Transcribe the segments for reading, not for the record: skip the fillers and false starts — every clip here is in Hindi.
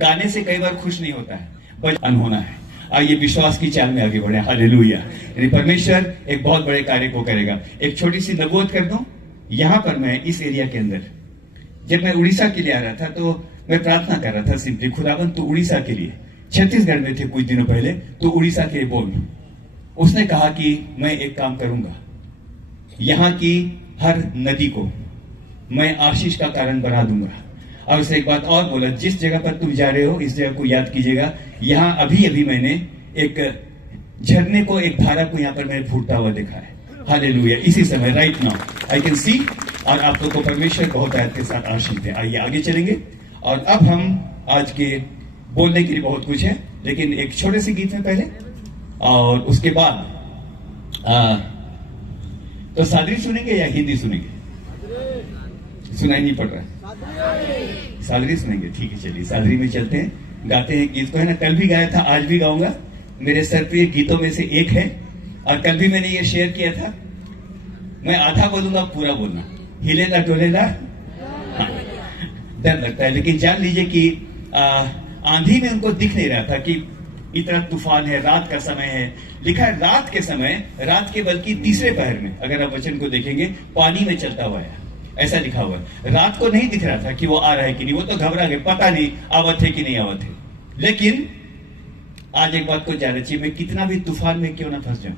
गाने से कई बार खुश नहीं होता है, बचपन होना है। आइए विश्वास की चाल में आगे बढ़े। हालेलुया। यानी परमेश्वर एक बहुत बड़े कार्य को करेगा। एक छोटी सी नबूवत कर दूं। यहां पर मैं इस एरिया के अंदर जब मैं उड़ीसा के लिए आ रहा था तो मैं प्रार्थना कर रहा था सिंपली, खुदावन तू उड़ीसा के लिए, छत्तीसगढ़ में थे कुछ दिनों पहले, तो उड़ीसा के बोल। उसने कहा कि मैं एक काम करूंगा, यहां की हर नदी को मैं आशीष का कारण बना दूंगा। और उसने एक बात और बोला, जिस जगह पर तुम जा रहे हो इस जगह को याद कीजिएगा, यहां अभी अभी मैंने एक झरने को, एक धारा को यहां पर मैंने फूटता हुआ देखा है। हालेलुया। इसी समय right now I can see. और आप लोग को परमेश्वर बहुत आयत के साथ आशीष दे। आइए आगे चलेंगे। और अब हम आज के बोलने के लिए बहुत कुछ है, लेकिन एक छोटे से गीत में पहले और उसके बाद तो सादरी सुनेंगे या हिंदी सुनेंगे? सुनाई नहीं पड़ रहा है, सादरी सुनेंगे। ठीक है, चलिए सादरी में चलते हैं, गाते हैं गीत को। है ना, कल भी गाया था, आज भी गाऊंगा। मेरे सरप्रिय गीतों में से एक है। और कल भी मैंने ये शेयर किया था, मैं आधा बोलूंगा, पूरा बोलना। हिलेला डोलेला डर लगता है, लेकिन जान लीजिए कि आंधी में उनको दिख नहीं रहा था कि इतना तूफान है, रात का समय है। लिखा है रात के समय, रात के बल्कि तीसरे पहर में, अगर आप वचन को देखेंगे, पानी में चलता हुआ है, ऐसा लिखा हुआ है। रात को नहीं दिख रहा था कि वो आ रहा है कि नहीं, वो तो घबरा गए, पता नहीं आवत है कि नहीं आवत है। लेकिन आज एक बात को जानना चाहिए, मैं कितना भी तूफान में क्यों ना फंस जाऊं,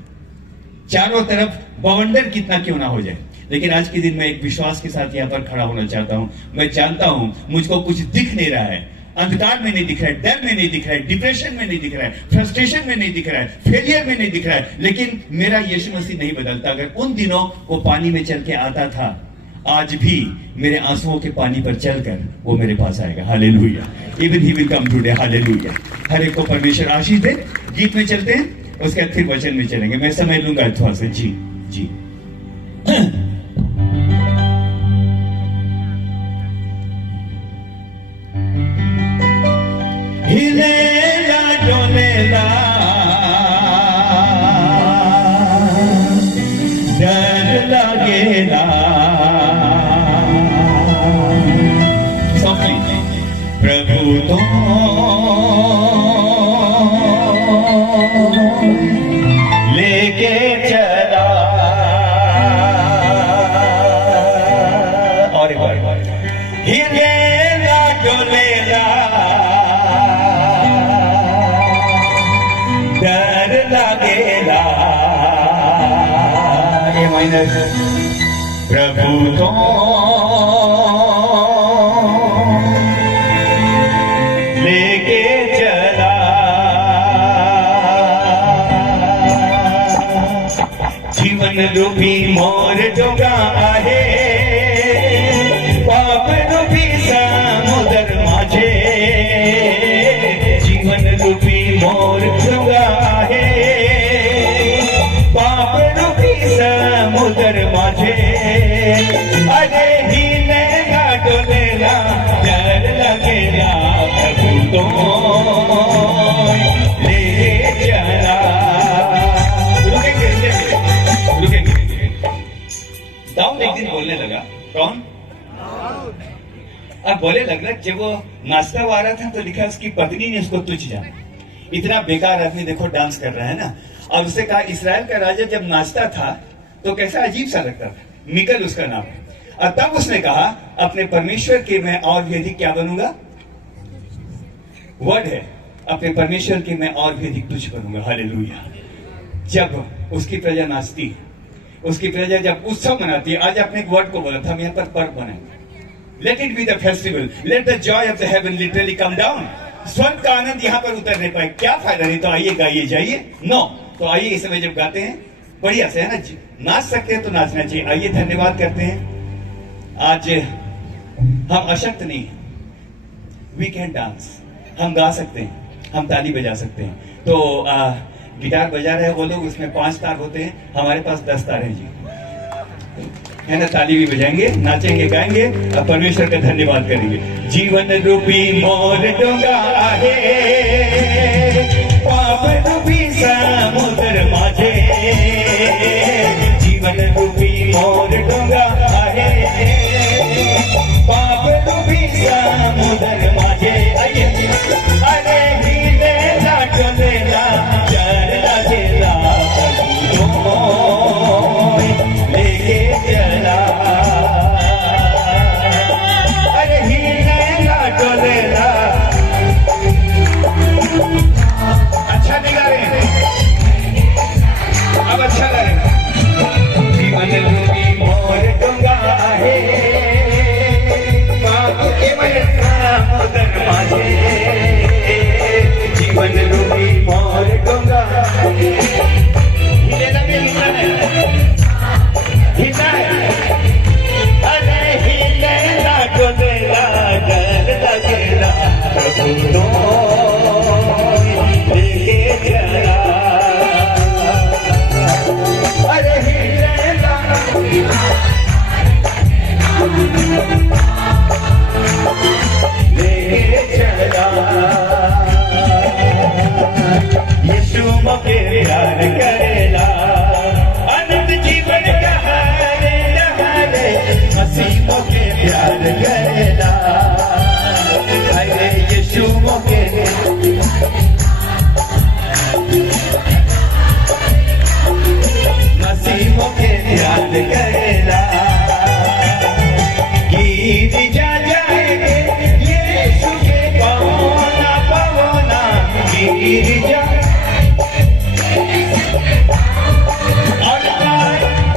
चारों तरफ बवंडर कितना क्यों ना हो जाए, लेकिन आज के दिन मैं एक विश्वास के साथ यहाँ पर खड़ा होना चाहता हूं। मैं जानता हूं मुझको कुछ दिख नहीं रहा है, अंधकार में नहीं दिख रहा है, डर में नहीं दिख रहा है, डिप्रेशन में नहीं दिख रहा है, फ्रस्ट्रेशन में नहीं दिख रहा है, फेलियर में नहीं दिख रहा है, लेकिन मेरा यीशु मसीह नहीं बदलता। अगर उन दिनों वो पानी में चल के आता था, आज भी मेरे आंसुओं के पानी पर चलकर वो मेरे पास आएगा। Hallelujah. Even he will come today. Hallelujah. हर एक को परमेश्वर आशीष दे। गीत में चलते हैं, उसके बाद फिर वचन में चलेंगे। मैं समय लूंगा थोड़ा सा। जी जी। हिलेला डोलेला डर लगेला, प्रभु तो लेके चला। और एक बार, हिलेला डोलेला डर लगेला, ये माइनस, प्रभु तो लेके चला। जीवन रूपी मोर डोंगा आहे, पाप रूपी समुद्र माझे। जीवन रूपी मोर डोंगा आहे, पाप रूपी समुद्र माझे। अरे हिलेला डोलेला डर लगेला, प्रभु तो ले चला। रुकेंगे। दाऊद एक दिन बोलने लगा। कौन? अब बोले लग रहा, जब वो नाचता हुआ आ रहा था तो लिखा उसकी पत्नी ने उसको तुच्छ जाना, इतना बेकार आदमी देखो डांस कर रहा है ना। और उससे कहा, इस्राएल का राजा जब नाचता था तो कैसा अजीब सा लगता था। मिकल उसका नाम है। और तब उसने कहा, अपने परमेश्वर के मैं और भी अधिक क्या बनूंगा? वर्ड है, अपने परमेश्वर के मैं और भी अधिक तुच्छ बनूंगा। हालेलुया। जब उसकी प्रजा नाचती है, उसकी प्रजा जब उत्सव मनाती है, आज अपने वर्ड को बोला था, हम यहाँ पर पर्व बनाएंगे। Let it be the festival, let the Joy of the haven literally come down. स्वर्ग का आनंद यहाँ पर उतर नहीं पाए, क्या फायदा? नहीं तो आइए गाइए जाइए। नो, तो आइए इस समय जब गाते हैं बढ़िया से, है ना, नाच सकते हैं तो नाचना चाहिए। आइए धन्यवाद करते हैं। आज हम अशक्त नहीं हैं, वी कैन डांस, हम गा सकते हैं, हम ताली बजा सकते हैं। तो गिटार बजा रहे हैं वो लोग, उसमें 5 तार होते हैं, हमारे पास 10 तार हैं जी, है ना। ताली भी बजाएंगे, नाचेंगे, गाएंगे और परमेश्वर का धन्यवाद करेंगे। जीवन रूपी मोर डोंगा आहे, पाप रूपी समुद्र माझे। जीवन रूपी मोर डोंगा आहे, पाप रूपी समुद्र माझे। आइए यीशु मोके मसीह मोके याद करेला गिर जा जाएंगे यीशु के पवना पवना गिर जा और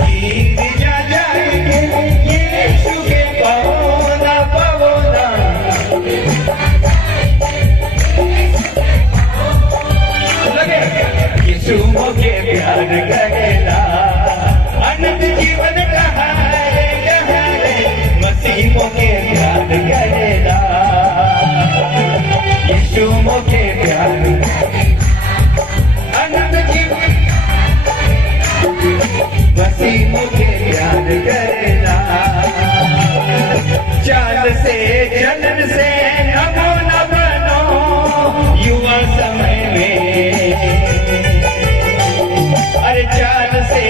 गिर जा जाएंगे यीशु के पवना पवना लगे यीशु मोके प्यार करेला अनंत जीवन कहा है मसीह मोके प्यार करेला यीशु मोके प्यार अनंत जीवन मसीह मोके प्यार करेला चाल से जलन से नमो न बनो युवा समय में अरे चाल से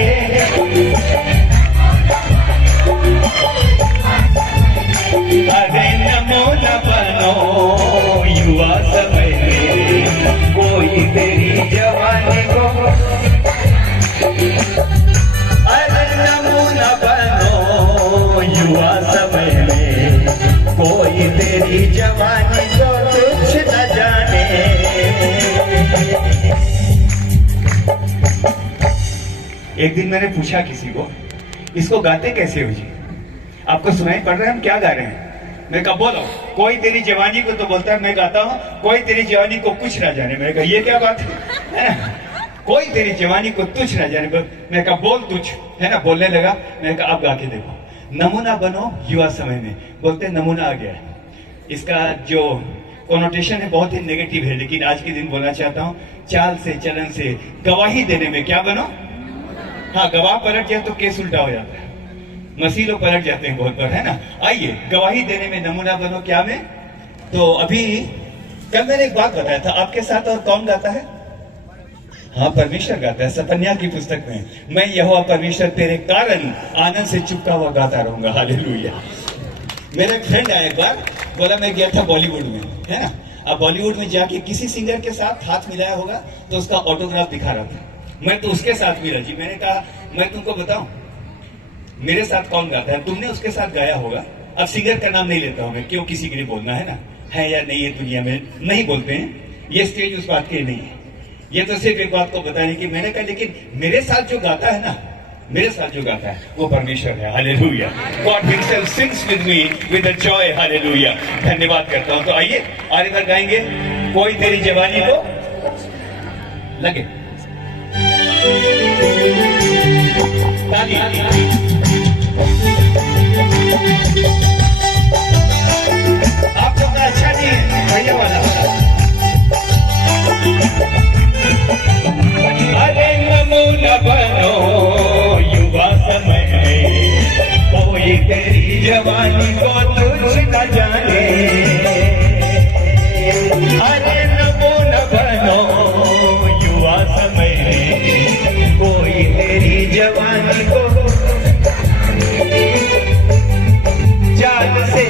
अरे नमो न बनो युवा समय में कोई तेरी जवानी को अरे नमो न बनो युवा समय में कोई तेरी जवानी को कुछ न जाने एक दिन मैंने पूछा किसी को इसको गाते कैसे हो जी आपको सुनाई पड़ रहा है हम क्या गा रहे हैं मैं कहा बोलो कोई तेरी जवानी को तो बोलता है मैं गाता हूँ कोई तेरी जवानी को कुछ ना जाने मैंने कहा ये क्या बात है ना कोई तेरी जवानी को तुझ ना जाने मैं कहा बोल तुझ है ना बोलने लगा मैंने कहा आप गा के देखो नमूना बनो युवा समय में बोलते नमूना आ गया इसका जो कोनोटेशन है बहुत ही नेगेटिव है लेकिन आज के दिन बोलना चाहता हूँ चाल से चलन से गवाही देने में क्या बनो हाँ गवाह पलट जाए तो केस उल्टा हो जाता है मसीह लोग पलट जाते हैं बहुत बार है ना आइए गवाही देने में नमूना बनो क्या में तो अभी कल मैंने एक बात बताया था आपके साथ और कौन गाता है हाँ परमेश्वर गाता है सपन्या की पुस्तक में मैं यहोवा परमेश्वर तेरे कारण आनंद से चुपका हुआ गाता रहूंगा हालेलुया मेरा एक फ्रेंड आया एक बार बोला मैं गया था बॉलीवुड में है ना अब बॉलीवुड में जाके किसी सिंगर के साथ हाथ मिलाया होगा तो उसका ऑटोग्राफ दिखा रहा था मैं तो उसके साथ मिला जी मैंने कहा मैं तुमको बताऊं मेरे साथ कौन गाता है तुमने उसके साथ गाया होगा अब सिंगर का नाम नहीं लेता हूं मैं क्यों किसी के लिए बोलना है ना है या नहीं है दुनिया में नहीं बोलते हैं ये स्टेज उस बात के लिए नहीं है ये तो सिर्फ एक बात को बताने की मैंने कहा लेकिन मेरे साथ जो गाता है ना मेरे साथ जो गाता है वो परमेश्वर है hallelujah God himself sings with me with a joy hallelujah धन्यवाद करता हूं तो आइए और इधर गाएंगे कोई तेरी जवानी को लगे ताली आप लोग अच्छा नहीं है भैया वाला अरे नमूना बनो युवा समय में कोई तेरी जवानी को तुझ न जाने अरे नमूना बनो युवा समय में कोई तेरी जवानी को चाल से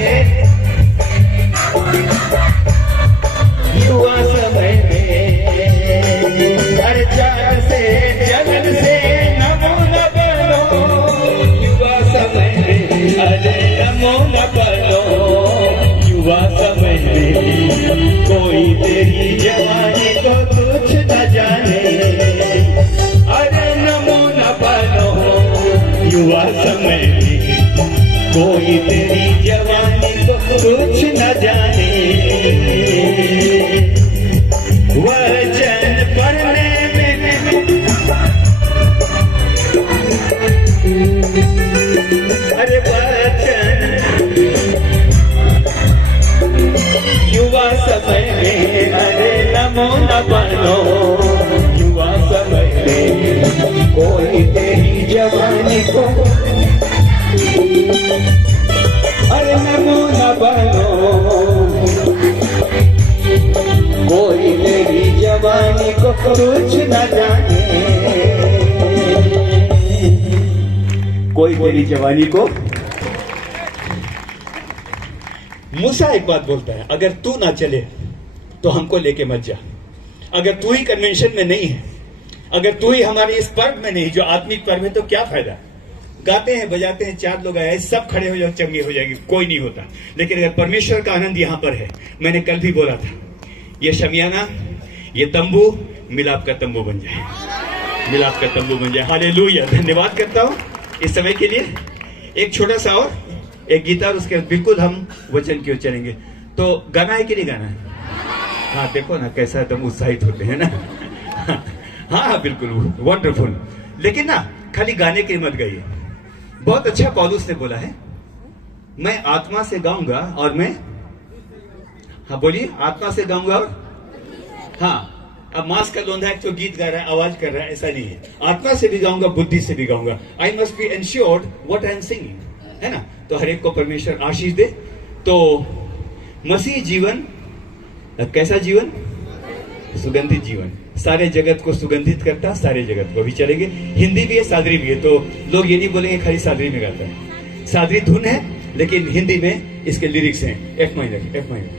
युवा समय में हर चाल से जलन से नमूना बनो युवा समय में अरे नमूना बनो युवा समय में कोई तेरी जवानी को कुछ न जाने अरे नमूना बनो युवा समय में कोई तेरी जवानी को कुछ न जाने वचन पढ़ने में अरे वचन युवा समय में अरे नमो न बनो युवा समय में कोई तेरी जवानी को अरे नमो न बनो कोई तेरी जवानी को कुछ न जाने कोई तेरी जवानी को मूसा एक बात बोलता है अगर तू ना चले तो हमको लेके मत जा। अगर तू ही कन्वेंशन में नहीं है, अगर तू ही हमारे इस पर्व में नहीं, जो आत्मिक पर्व है, तो क्या फायदा। गाते हैं बजाते हैं, 4 लोग आए, सब खड़े हो जाओ, चंगे हो जाएंगे, कोई नहीं होता। लेकिन अगर परमेश्वर का आनंद यहां पर है, मैंने कल भी बोला था, ये शमियाना, ये तंबू मिलाप का तंबू बन जाए, मिलाप का तंबू बन जाए। हालेलुया। धन्यवाद करता हूं इस समय के लिए। एक छोटा सा और एक गीता, और उसके बाद बिल्कुल हम वचन की ओर चलेंगे। तो गाना है कि नहीं गाना है? हाँ, देखो ना कैसा एकदम उत्साहित होते हैं ना। हाँ हाँ बिल्कुल, वंडरफुल। लेकिन ना खाली गाने के मत गाइए। बहुत अच्छा पौलुस ने बोला है, मैं आत्मा से गाऊंगा और मैं, हाँ बोलिए, आत्मा से गाऊंगा और, हाँ, अब मांस का लोंधा है जो गीत गा रहा है, आवाज कर रहा है, ऐसा नहीं है। आत्मा से भी गाऊंगा, बुद्धि से भी गाऊंगा। I must be assured what I am singing, है ना। तो हर एक को परमेश्वर आशीष दे। तो मसीह जीवन कैसा जीवन? सुगंधित जीवन, सारे जगत को सुगंधित करता, सारे जगत को भी चलेंगे। हिंदी भी है, सादरी भी है, तो लोग ये नहीं बोलेंगे खाली सादरी में गाता है। सादरी धुन है, लेकिन हिंदी में इसके लिरिक्स हैं। F minor, F minor.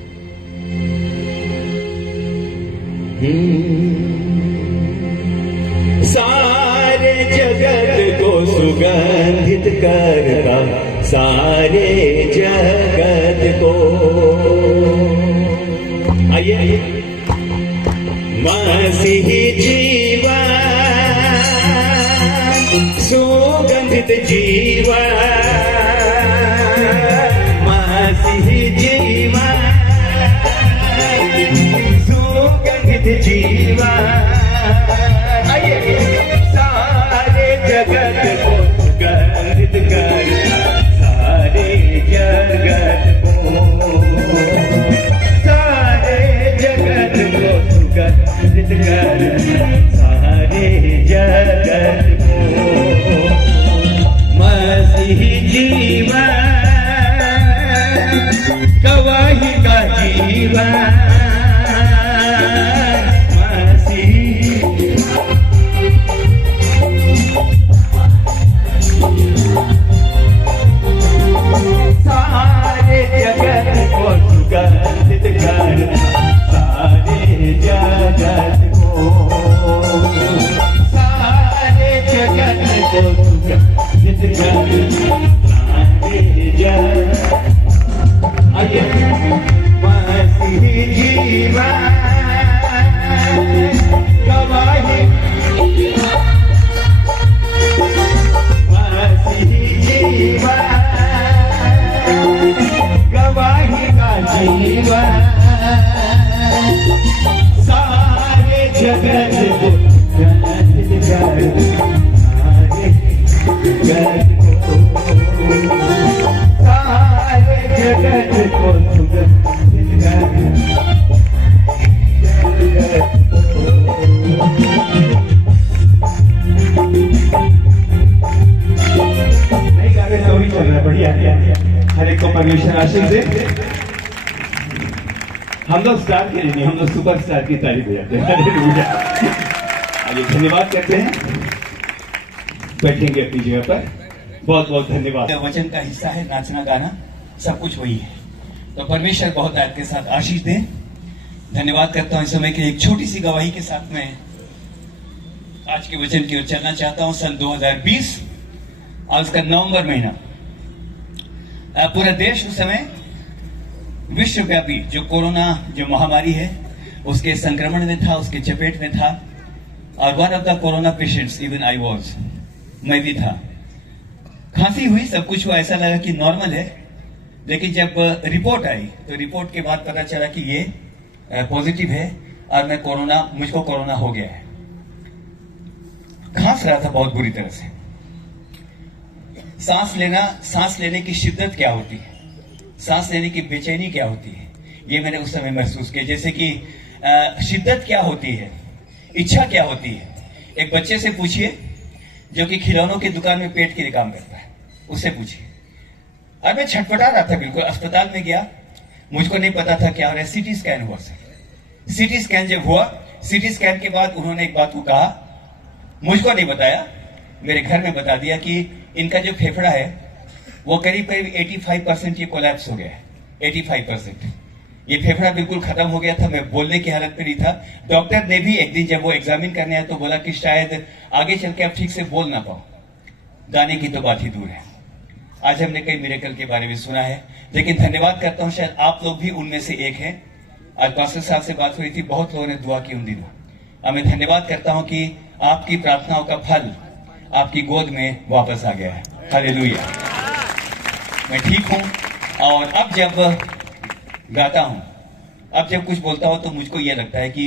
सारे जगत को सुगंधित करता, सारे जगत को। आइए आइए। मसीही जीवन, सुगंधित जीवन, मसीही जीवन, सुगंधित जीवन। आइए। सारे जगत को सुगंधित करता, सारे जगत को, सारे जगत को सुगंधित करता, सारे जगत को। मसीही जीवन, गवाही का जीवन, सारे जगत को सुगंधित करता, सारे जगत को, सारे जगत को सुगंधित करता, सारे जगत। आइए। मसीही जीवन, गवाही, मसीही जीवन, गवाही का जीवन, सारे जगत को सुगंधित करता, सारे जगत को, सारे जगत को सुगंधित करता, जगत को। नहीं गा रहे तो भी चल रहा, बढ़िया। हर एक को परमेश्वर आशीष दे। हम लोग स्टार के लिए नहीं, हम लोग सुपरस्टार की तारीफ बजाते हैं। आइए, धन्यवाद करते हैं। बैठेंगे अपनी जगह पर। बहुत बहुत धन्यवाद। वचन का हिस्सा है नाचना गाना, सब कुछ वही है। तो परमेश्वर बहुत आपके साथ आशीष दे। धन्यवाद करता हूं इस समय के एक छोटी सी गवाही के साथ में आज के वचन की ओर चलना चाहता हूं। सन 2020 आज का नवंबर महीना, पूरा देश उस समय विश्वव्यापी जो कोरोना जो महामारी है उसके संक्रमण में था, उसके चपेट में था। और one of the corona patients, even I was, मैं भी था। खांसी हुई, सब कुछ हुआ, ऐसा लगा कि नॉर्मल है। लेकिन जब रिपोर्ट आई तो रिपोर्ट के बाद पता चला कि ये पॉजिटिव है और मुझको कोरोना हो गया है। खांस रहा था बहुत बुरी तरह से। सांस लेने की शिद्दत क्या होती है, सांस लेने की बेचैनी क्या होती है, ये मैंने उस समय महसूस किया। जैसे कि शिद्दत क्या होती है, इच्छा क्या होती है। एक बच्चे से पूछिए जो कि खिलौनों की दुकान में पेट के लिए काम करता है, उससे पूछिए। और मैं छटपटा रहा था बिल्कुल। अस्पताल में गया, मुझको नहीं पता था क्या हो रहा है। सीटी स्कैन हुआ सर। सीटी स्कैन जब हुआ, सीटी स्कैन के बाद उन्होंने एक बात को कहा, मुझको नहीं बताया, मेरे घर में बता दिया कि इनका जो फेफड़ा है वो करीब करीब 85% ये कोलैप्स हो गया है। 85%। ये फेफड़ा बिल्कुल खत्म हो गया था, मैं बोलने की हालत में नहीं था। डॉक्टर ने भी एक दिन जब वो एग्जामिन करने आया तो बोला कि शायद आगे चल के आप ठीक से बोल ना पाओ, गाने की तो बात ही दूर है। आज हमने कई मिरेकल के बारे में सुना है, लेकिन धन्यवाद करता हूं, शायद आप लोग भी उनमें से एक हैं। आज पास्टर साहब से बात हुई थी, बहुत लोगों ने दुआ की उन दिनों। मैं धन्यवाद करता हूं कि आपकी प्रार्थनाओं का फल आपकी गोद में वापस आ गया है। हालेलुया। मैं ठीक हूं, और अब जब गाता हूं, अब जब कुछ बोलता हूं, तो मुझको यह लगता है कि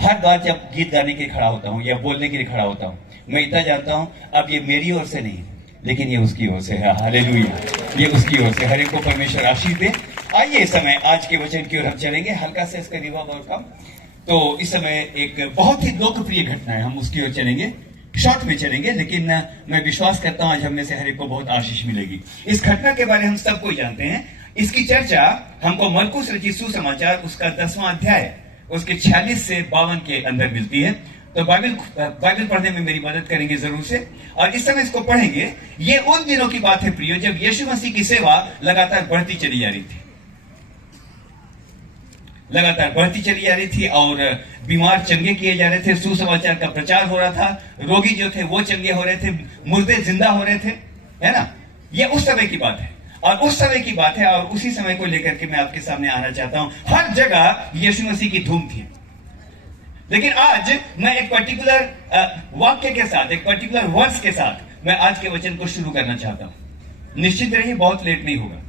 हर बार जब गीत गाने के लिए खड़ा होता हूं या बोलने के लिए खड़ा होता हूं, मैं इतना जानता हूं अब ये मेरी ओर से नहीं, लेकिन ये उसकी ओर से है। हालेलुया, ये उसकी ओर से। हर एक को परमेश्वर आशीष दे। आइए इस समय आज के वचन की ओर हम चलेंगे, हल्का से इसका रिवर्ब और कम। तो इस समय एक बहुत ही लोकप्रिय घटना है, हम उसकी ओर चलेंगे, शॉर्ट में चलेंगे, लेकिन मैं विश्वास करता हूं आज हम में से हर एक को बहुत आशीष मिलेगी। इस घटना के बारे में हम सबको जानते हैं। इसकी चर्चा हमको मरकुस रचित सुसमाचार उसका 10वां अध्याय उसके 46 से 52 के अंदर मिलती है। तो बाइबल पढ़ने में मेरी मदद करेंगे जरूर से, और इस समय इसको पढ़ेंगे। ये उन दिनों की बात है प्रियो, जब यीशु मसीह की सेवा लगातार बढ़ती चली जा रही थी, लगातार बढ़ती चली जा रही थी, और बीमार चंगे किए जा रहे थे, सुसमाचार का प्रचार हो रहा था, रोगी जो थे वो चंगे हो रहे थे, मुर्दे जिंदा हो रहे थे, है ना। ये उस समय की बात है, और उस समय की बात है, और उसी समय को लेकर के मैं आपके सामने आना चाहता हूं। हर जगह यीशु मसीह की धूम थी, लेकिन आज मैं एक पर्टिकुलर वाक्य के साथ, एक पर्टिकुलर वर्ड्स के साथ मैं आज के वचन को शुरू करना चाहता हूं। निश्चित रहिए, बहुत लेट नहीं होगा,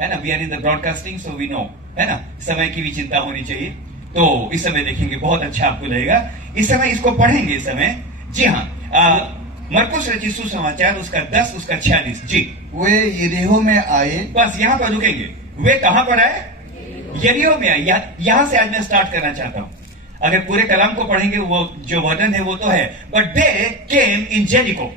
है ना। We are in the broadcasting, so we know, है ना, समय की भी चिंता होनी चाहिए। तो इस समय देखेंगे, बहुत अच्छा आपको लगेगा। इस समय इसको पढ़ेंगे इस समय। जी हाँ, मरकुस रचित सुसमाचार उसका 10 उसका 46। जी। वे यरीहो में आए। बस यहां पर रुकेंगे। वे कहां पर आए? यरीहो में आए। यहां से आज मैं स्टार्ट करना चाहता हूं। अगर पूरे कलाम को पढ़ेंगे, वो जो वर्णन है वो तो है, but they came in Jericho.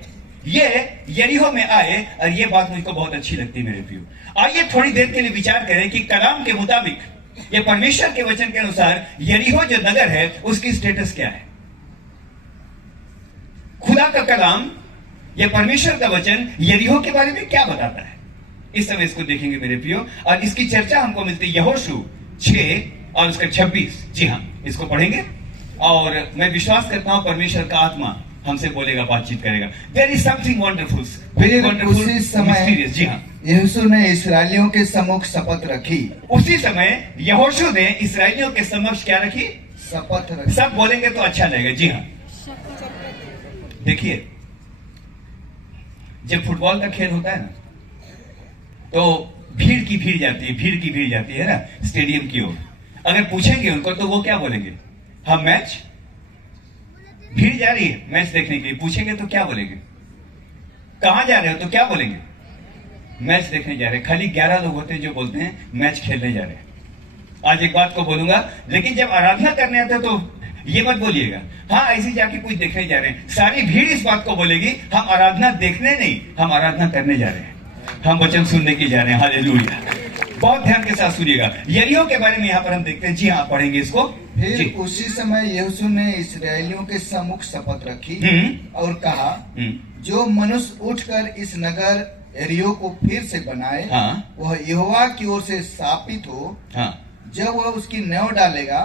ये यरीहो में आए, और ये बात मुझको बहुत अच्छी लगती है मेरे प्रियो। आइए थोड़ी देर के लिए विचार करें कि कलाम के मुताबिक, ये परमेश्वर के वचन के अनुसार यरीहो जो नगर है उसकी स्टेटस क्या है। खुदा का कलाम या परमेश्वर का वचन यरीहो के बारे में क्या बताता है, इस समय इसको देखेंगे मेरे प्रियो। और इसकी चर्चा हमको मिलती है यहोशू 6 और उसका 26। जी हाँ, इसको पढ़ेंगे, और मैं विश्वास करता हूं परमेश्वर का आत्मा हमसे बोलेगा, बातचीत करेगा। There is something wonderful, very wonderful, mysterious. जी हाँ, यहोशू ने इस्राएलियों के सम्मुख शपथ रखी। उसी समय यहोशू ने इस्राएलियों के समक्ष क्या रखी? शपथ रखी। सब बोलेंगे तो अच्छा लगेगा। जी हाँ, देखिए, जब फुटबॉल का खेल होता है ना, तो भीड़ की भीड़ जाती है, भीड़ की भीड़ जाती है ना स्टेडियम की ओर। अगर पूछेंगे उनको तो वो क्या बोलेंगे? हम मैच, भीड़ जा रही है मैच देखने के लिए। पूछेंगे तो क्या बोलेंगे? कहां जा रहे हो तो क्या बोलेंगे? मैच देखने जा रहे हैं। खाली 11 लोग होते हैं जो बोलते हैं मैच खेलने जा रहे हैं। आज एक बात को बोलूंगा, लेकिन जब आराधना करने आते तो ये मत बोलिएगा हाँ ऐसे जाके कुछ देखने जा रहे हैं। सारी भीड़ इस बात को बोलेगी, हम आराधना देखने नहीं, हम आराधना करने जा रहे हैं, हम वचन सुनने के जा रहे हैं। हालेलुया। बहुत ध्यान के साथ सुनिएगा। यरीहो के बारे में यहाँ पर हम देखते हैं। जी हाँ, पढ़ेंगे इसको। फिर उसी समय यहोशू ने इस्राएलियों के सम्मुख शपथ रखी और कहा, जो मनुष्य उठकर इस नगर यरीहो को फिर से बनाए, वह यहोवा की ओर से स्थापित हो। जब वह उसकी नेव डालेगा,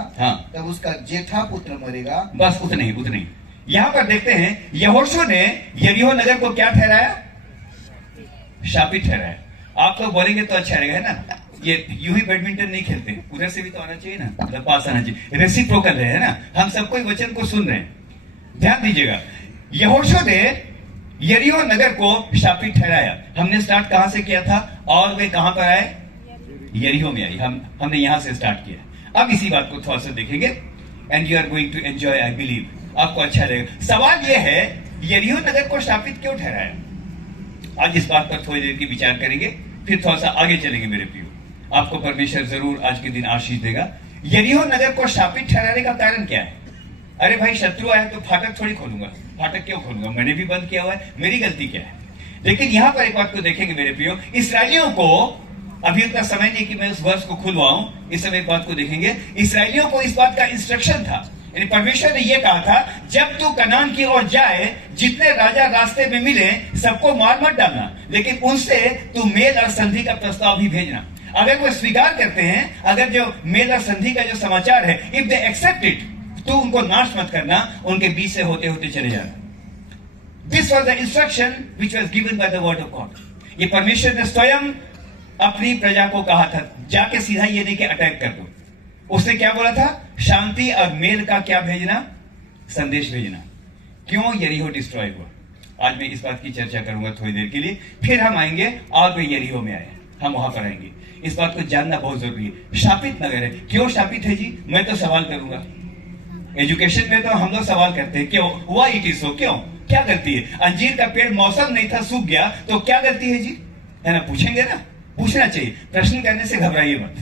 तब उसका जेठा पुत्र मरेगा। बस उतने ही। यहाँ पर देखते हैं यहोशू ने यरीहो नगर को क्या ठहराया? शापित ठहराया। आप लोग बोलेंगे तो अच्छा रहेगा, है ना। ये यूं ही बैडमिंटन नहीं खेलते, उधर से भी तो आना चाहिए ना, मतलब पास आना चाहिए। रेसिप्रोकल है ना, हम सबको वचन को सुन रहे हैं, ध्यान दीजिएगा। यहोशू ने यरीहो नगर को शापित ठहराया। हमने स्टार्ट कहां से किया था, और वे कहां पर आए? यरीहो में आई। हमने यहां से स्टार्ट किया। अब इसी बात को थोड़ा सा देखेंगे, and you are going to enjoy, I believe, आपको अच्छा लगेगा। सवाल यह है, यरीहो नगर को शापित क्यों ठहराया? आज इस बात पर थोड़ी देर की विचार करेंगे, फिर थोड़ा सा आगे चलेंगे मेरे प्रियो। आपको परमेश्वर जरूर आज के दिन आशीष देगा। यरीहो नगर को शापित ठहराने का कारण क्या है? अरे भाई, शत्रु आया तो फाटक थोड़ी खोलूंगा। फाटक क्यों खोलूंगा? मैंने भी बंद किया हुआ है, मेरी गलती क्या है? लेकिन यहां पर एक बात को देखेंगे मेरे प्रियो। इसराइलियों को, अभी उतना समय नहीं कि मैं उस वर्ष को खुलवाऊं, इस समय एक बात को देखेंगे। इसराइलियों को इस बात का इंस्ट्रक्शन था, यानी परमेश्वर ने यह कहा था, जब तू कनान की ओर जाए, जितने राजा रास्ते में मिले सबको मार मत डालना, लेकिन उनसे तू मेल और संधि का प्रस्ताव भी भेजना। अगर वो स्वीकार करते हैं, अगर जो मेल और संधि का जो समाचार है, इफ दे एक्सेप्ट इट, तो उनको नाश मत करना, उनके बीच से होते होते चले जाना। This was the instruction which was given by the word of God. ये परमेश्वर ने स्वयं अपनी प्रजा को कहा था, जाके सीधा ये नहीं कि अटैक कर दो। उसने क्या बोला था? शांति और मेल का क्या भेजना? संदेश भेजना। क्यों यरीहो डिस्ट्रॉय हुआ? आज मैं इस बात की चर्चा करूंगा थोड़ी देर के लिए, फिर हम आएंगे और वे यरीहो में आए, हम वहां पर आएंगे। इस बात को जानना बहुत जरूरी है। शापित नगर है। क्यों शापित है जी? मैं तो सवाल करूंगा। एजुकेशन में तो हम लोग सवाल करते हैं, क्यों? Why it is so? क्यों? क्या करती है? अंजीर का पेड़ मौसम नहीं था, सूख गया, तो क्या करती है जी? है ना? पूछेंगे ना, पूछना चाहिए। प्रश्न करने से घबराइए मत।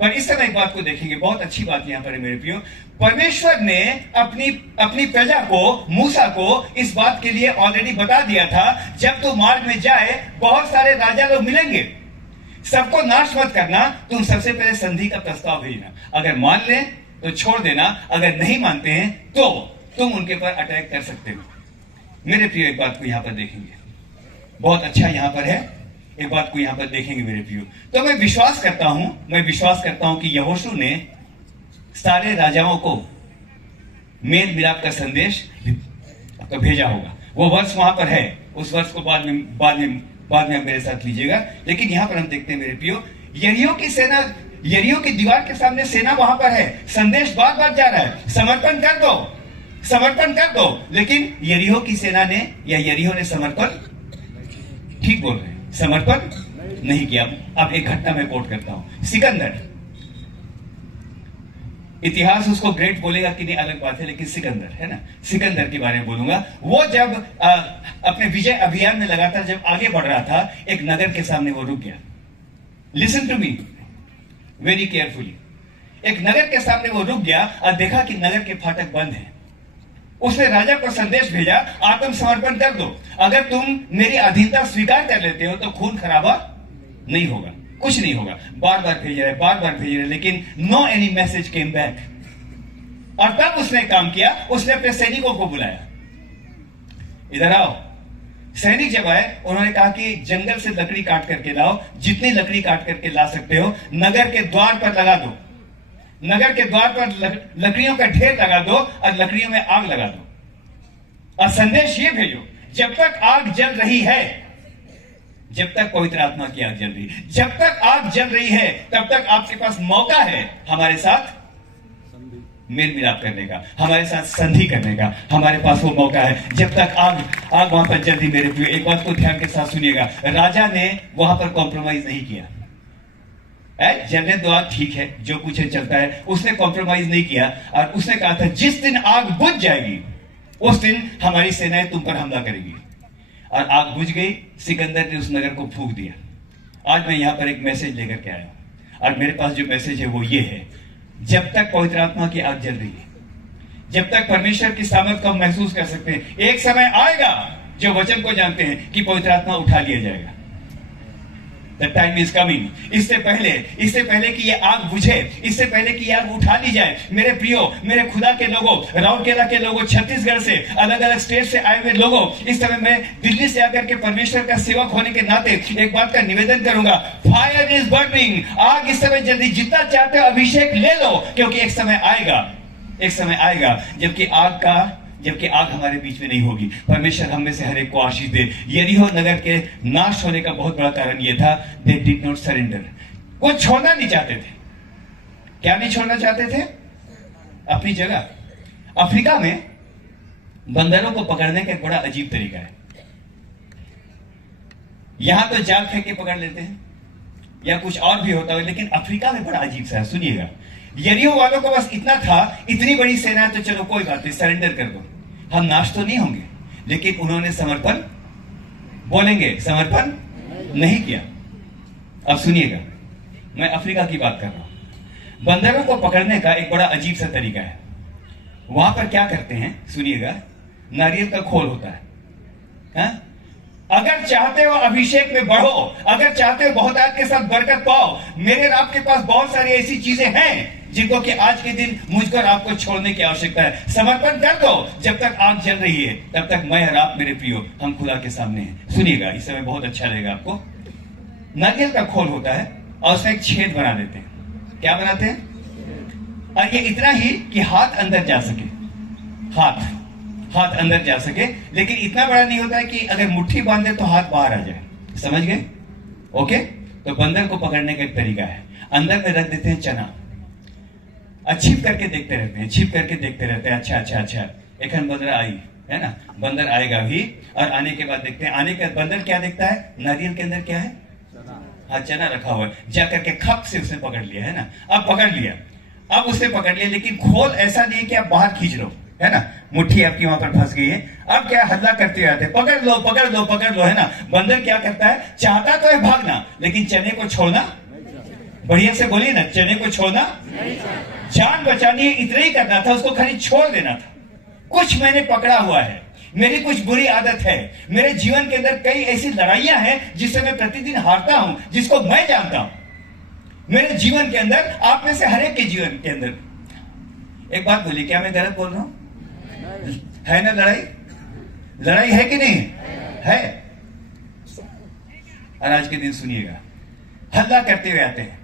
पर इस समय एक बात को देखेंगे, बहुत अच्छी बात यहां पर है मेरे प्रियो। परमेश्वर ने अपनी प्रजा को, मूसा को इस बात के लिए ऑलरेडी बता दिया था, जब तू मार्ग में जाए बहुत सारे राजा लोग मिलेंगे, सबको नाश मत करना, तुम सबसे पहले संधि का प्रस्ताव भेजना। अगर मान ले तो छोड़ देना, अगर नहीं मानते हैं तो तुम उनके पर अटैक कर सकते हो। मेरे प्रियो एक बात को यहां पर देखेंगे, बहुत अच्छा यहां पर है, एक बात को यहां पर देखेंगे मेरे प्रियो। तो मैं विश्वास करता हूं कि यहोशू ने सारे राजाओं को मेल मिलाप का संदेश तो भेजा होगा। वो वर्ष वहां पर है, उस वर्ष को बाद में मेरे साथ लीजिएगा। लेकिन यहां पर हम देखते हैं मेरे प्रियो, यरीहो की सेना, यरीहो की दीवार के सामने सेना वहां पर है, संदेश बार बार जा रहा है, समर्पण कर दो, समर्पण कर दो। लेकिन यरीहो की सेना ने, या यरीहो ने समर्पण, ठीक बोल रहे हैं, समर्पण नहीं किया। अब एक घटना मैं कोट करता हूं। सिकंदर, इतिहास उसको ग्रेट बोलेगा कि नहीं अलग बात है, लेकिन सिकंदर है ना, सिकंदर के बारे में बोलूंगा। वो जब अपने विजय अभियान में लगातार जब आगे बढ़ रहा था, एक नगर के सामने वो रुक गया। Listen to me very carefully. एक नगर के सामने वो रुक गया और देखा कि नगर के फाटक बंद हैं। उसने राजा को संदेश भेजा, आत्मसमर्पण कर दो, अगर तुम मेरी अधीनता स्वीकार कर लेते हो तो खून खराबा नहीं होगा, कुछ नहीं होगा। बार बार भेज रहे, लेकिन no any message came back. और तब उसने काम किया, उसने अपने सैनिकों को बुलाया, इधर आओ। सैनिक जब आए, उन्होंने कहा कि जंगल से लकड़ी काट करके लाओ, जितनी लकड़ी काट करके ला सकते हो, नगर के द्वार पर लगा दो, नगर के द्वार पर लकड़ियों का ढेर लगा दो और लकड़ियों में आग लगा दो। और संदेश ये भेजो, जब तक आग जल रही है, जब तक पवित्र आत्मा की आग जल रही है, जब तक आग जल रही है, तब तक आपके पास मौका है हमारे साथ मेल मिलाप करने का, हमारे साथ संधि करने का, हमारे पास वो मौका है। जब तक आग वहां पर जल रही। मेरे प्रिय, एक बात को ध्यान के साथ सुनिएगा, राजा ने वहां पर कॉम्प्रोमाइज नहीं किया। जलने दो आग, ठीक है, जो कुछ है चलता है, उसने कॉम्प्रोमाइज नहीं किया। और उसने कहा था, जिस दिन आग बुझ जाएगी उस दिन हमारी सेनाएं तुम पर हमला करेगी। और आग बुझ गई, सिकंदर ने उस नगर को फूंक दिया। आज मैं यहां पर एक मैसेज लेकर के आया हूं, और मेरे पास जो मैसेज है वो ये है, जब तक पवित्र आत्मा की आग जल रही है, जब तक परमेश्वर की सामर्थ को हम महसूस कर सकते हैं, एक समय आएगा जो वचन को जानते हैं कि पवित्र आत्मा उठा लिया जाएगा। The time is coming। इससे पहले कि ये आग बुझे, इससे पहले कि ये आग उठा ली जाए, मेरे प्रियो, मेरे खुदा के लोगों, राउरकेला के लोगों, छत्तीसगढ़ से, अलग अलग स्टेट से आए हुए लोगों, इस समय मैं दिल्ली से आकर के परमेश्वर का सेवक होने के नाते एक बात का निवेदन करूंगा, फायर इज बर्निंग। आग इस समय जल्दी, जितना चाहते हो अभिषेक ले लो, क्योंकि एक समय आएगा जबकि आग हमारे बीच में नहीं होगी। परमेश्वर हम में से हर एक को आशीष दे। यरीहो नगर के नाश होने का बहुत बड़ा कारण यह था, दे डिड नॉट सरेंडर। वो छोड़ना नहीं चाहते थे। क्या नहीं छोड़ना चाहते थे? अपनी जगह। अफ्रीका में बंदरों को पकड़ने का एक बड़ा अजीब तरीका है। यहां तो जाल फेंक के पकड़ लेते हैं या कुछ और भी होता है, लेकिन अफ्रीका में बड़ा अजीब सा है। सुनिएगा, यरीहो वालों को बस इतना था, इतनी बड़ी सेना, तो चलो कोई बात नहीं, सरेंडर कर दो, हम नाश तो नहीं होंगे। लेकिन उन्होंने समर्पण, बोलेंगे समर्पण नहीं किया। अब सुनिएगा, मैं अफ्रीका की बात कर रहा हूं। बंदरों को पकड़ने का एक बड़ा अजीब सा तरीका है। वहां पर क्या करते हैं, सुनिएगा, नारियल का खोल होता है, हा? अगर चाहते हो अभिषेक में बढ़ो, अगर चाहते हो बहुतायत के साथ बरकत पाओ, मेरे और आपके पास बहुत सारी ऐसी चीजें हैं जिनको कि आज के दिन मुझको और आपको छोड़ने की आवश्यकता है। समर्पण कर दो। जब तक आग जल रही है, तब तक मैं और आप, मेरे प्रियो, हम खुदा के सामने हैं। सुनिएगा, इस समय बहुत अच्छा लगेगा आपको। नारियल का खोल होता है और उसमें एक छेद बना देते हैं। क्या बनाते हैं? और ये इतना ही कि हाथ अंदर जा सके, हाथ अंदर जा सके, लेकिन इतना बड़ा नहीं होता है कि अगर मुट्ठी बांधे तो हाथ बाहर आ जाए। समझ गए? ओके। तो बंदर को पकड़ने का एक तरीका है, अंदर में रख देते हैं चना, छिप करके देखते रहते हैं, छिप करके देखते रहते हैं। अच्छा एक बंदर आई है ना, बंदर आएगा भी, और आने के बाद देखते हैं, आने के बंदर क्या देखता है? नारियल के अंदर क्या है? हाँ, चना रखा हुआ है। जा करके खप से उसने पकड़ लिया, है ना। अब पकड़ लिया, अब उसने पकड़ लिया, लेकिन खोल ऐसा नहीं है कि आप बाहर खींच लो, है ना। मुट्ठी आपकी वहां पर फंस गई है। अब क्या हल्ला करते रहते, पकड़ लो पकड़ लो पकड़ लो, है ना। बंदर क्या करता है? चाहता तो है भागना, लेकिन चने को छोड़ना, बढ़िया से बोलिए ना, चने को छोड़ना, जान बचानी इतना ही करना था, उसको खाली छोड़ देना था। कुछ मैंने पकड़ा हुआ है, मेरी कुछ बुरी आदत है, मेरे जीवन के अंदर कई ऐसी लड़ाइयां हैं जिससे मैं प्रतिदिन हारता हूं, जिसको मैं जानता हूं। मेरे जीवन के अंदर, आप में से हर एक के जीवन के अंदर, एक बात बोलिए, क्या मैं गलत बोल रहा हूं? है ना लड़ाई है कि नहीं है? और आज के दिन सुनिएगा, हल्ला करते हुए आते हैं,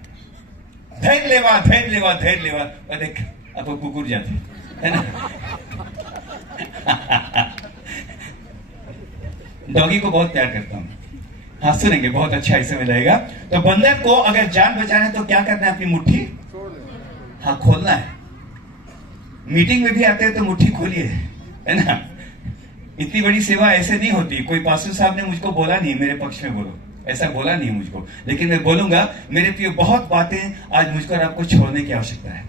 धैर्य लेवा और देख आपको कुकुर जाते, है ना। डॉगी को बहुत प्यार करता हूं। हाँ, सुनेंगे, बहुत अच्छा इस समय लगेगा। तो बंदर को अगर जान बचाना है तो क्या करना है? अपनी मुट्ठी, हाँ, खोलना है। मीटिंग में भी आते हैं तो मुट्ठी खोलिए, है ना। इतनी बड़ी सेवा ऐसे नहीं होती। कोई पास्टर साहब ने मुझको बोला नहीं, मेरे पक्ष में बोलो, ऐसा बोला नहीं मुझको, लेकिन मैं बोलूंगा, मेरे प्रिय, बहुत बातें आज मुझको और आपको छोड़ने की आवश्यकता है।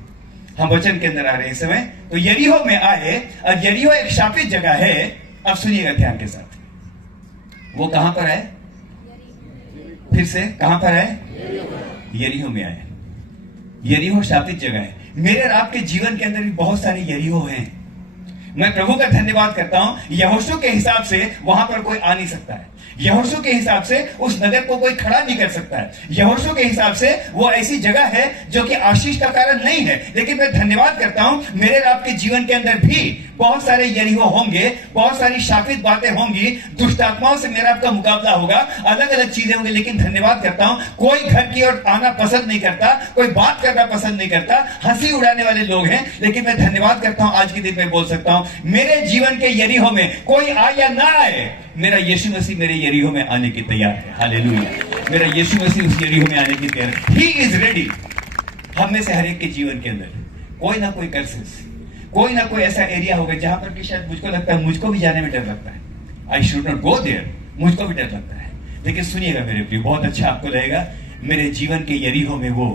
हम वचन के अंदर आ रहे हैं इस समय। तो यरीहो में आए, और यरीहो एक शापित जगह है। अब सुनिएगा ध्यान के साथ, वो कहां पर आए? फिर से कहां पर आए? यरीहो में आए। यरीहो शापित जगह है। मेरे और आपके जीवन के अंदर भी बहुत सारे यरीहो हैं। मैं प्रभु का धन्यवाद करता हूं, यहोशू के हिसाब से वहां पर कोई आ नहीं सकता है। यहोशू के हिसाब से उस नगर को कोई खड़ा नहीं कर सकता है। यहोशू के हिसाब से वो ऐसी जगह है जो कि आशीष का कारण नहीं है। लेकिन मैं धन्यवाद करता हूं, मेरे और आपके जीवन के अंदर भी बहुत सारे यरीहो होंगे, बहुत सारी शापित बातें होंगी, दुष्ट आत्माओं से मेरा आपका मुकाबला होगा, अलग अलग चीजें होंगी। लेकिन धन्यवाद करता हूं, कोई घर की ओर आना पसंद नहीं करता, कोई बात करना पसंद नहीं करता, हंसी उड़ाने वाले लोग हैं। लेकिन मैं धन्यवाद करता हूं, आज के दिन में बोल सकता हूं, मेरे जीवन के यरीहो में कोई आए या ना आए, मेरा यीशु मसीह मेरे यरीहो में आने की तैयार है। हालेलुया। मेरा यीशु मसीह उस यरीहो में आने की तैयार है। He is ready. हम में से हर एक के जीवन के अंदर कोई ना कोई कर्सेस, कोई ना कोई ऐसा एरिया होगा जहां पर कि शायद मुझको लगता है, मुझको भी जाने में डर लगता है। I should not go there, मुझको भी डर लगता है। लेकिन सुनिएगा मेरे प्रिय, बहुत अच्छा आपको लगेगा, मेरे जीवन के यरीहो में वो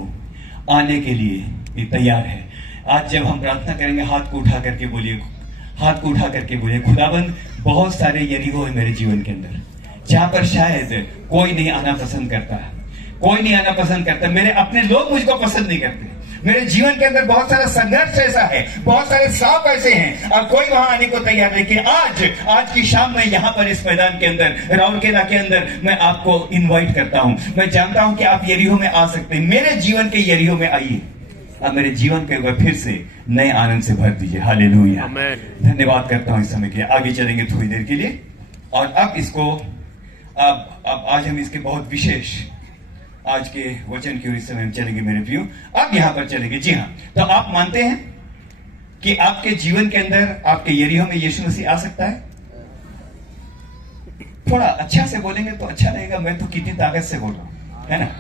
आने के लिए तैयार है। आज जब हम प्रार्थना करेंगे, हाथ को उठा करके बोलिए, हाथ को उठा करके बोलिए, खुदाबंद, बहुत सारे यरीहो है मेरे जीवन के अंदर जहां पर शायद कोई नहीं आना पसंद करता, कोई नहीं आना पसंद करता, मेरे अपने लोग मुझको पसंद नहीं करते। मेरे जीवन के अंदर बहुत सारा संघर्ष ऐसा है, बहुत सारे सांप ऐसे हैं, और कोई वहां आने को तैयार नहीं। लेकिन आज की शाम में यहाँ पर इस मैदान के अंदर, राउरकेला के अंदर, मैं आपको इनवाइट करता हूं। मैं जानता हूं कि आप यरीहो में आ सकते हैं। मेरे जीवन के यरीहो में आइए, अब मेरे जीवन के ऊपर फिर से नए आनंद से भर दीजिए। हालेलुया। धन्यवाद करता हूं इस समय के लिए। आगे चलेंगे थोड़ी देर के लिए, और अब इसको अब आज हम इसके बहुत विशेष आज के वचन की ओर इस समय हम चलेंगे मेरे प्रियो। अब यहां पर चलेंगे। जी हाँ, तो आप मानते हैं कि आपके जीवन के अंदर, आपके यरीहो में यीशु मसीह आ सकता है? थोड़ा अच्छा से बोलेंगे तो अच्छा लगेगा। मैं तो कितनी ताकत से बोल रहा हूं, है ना।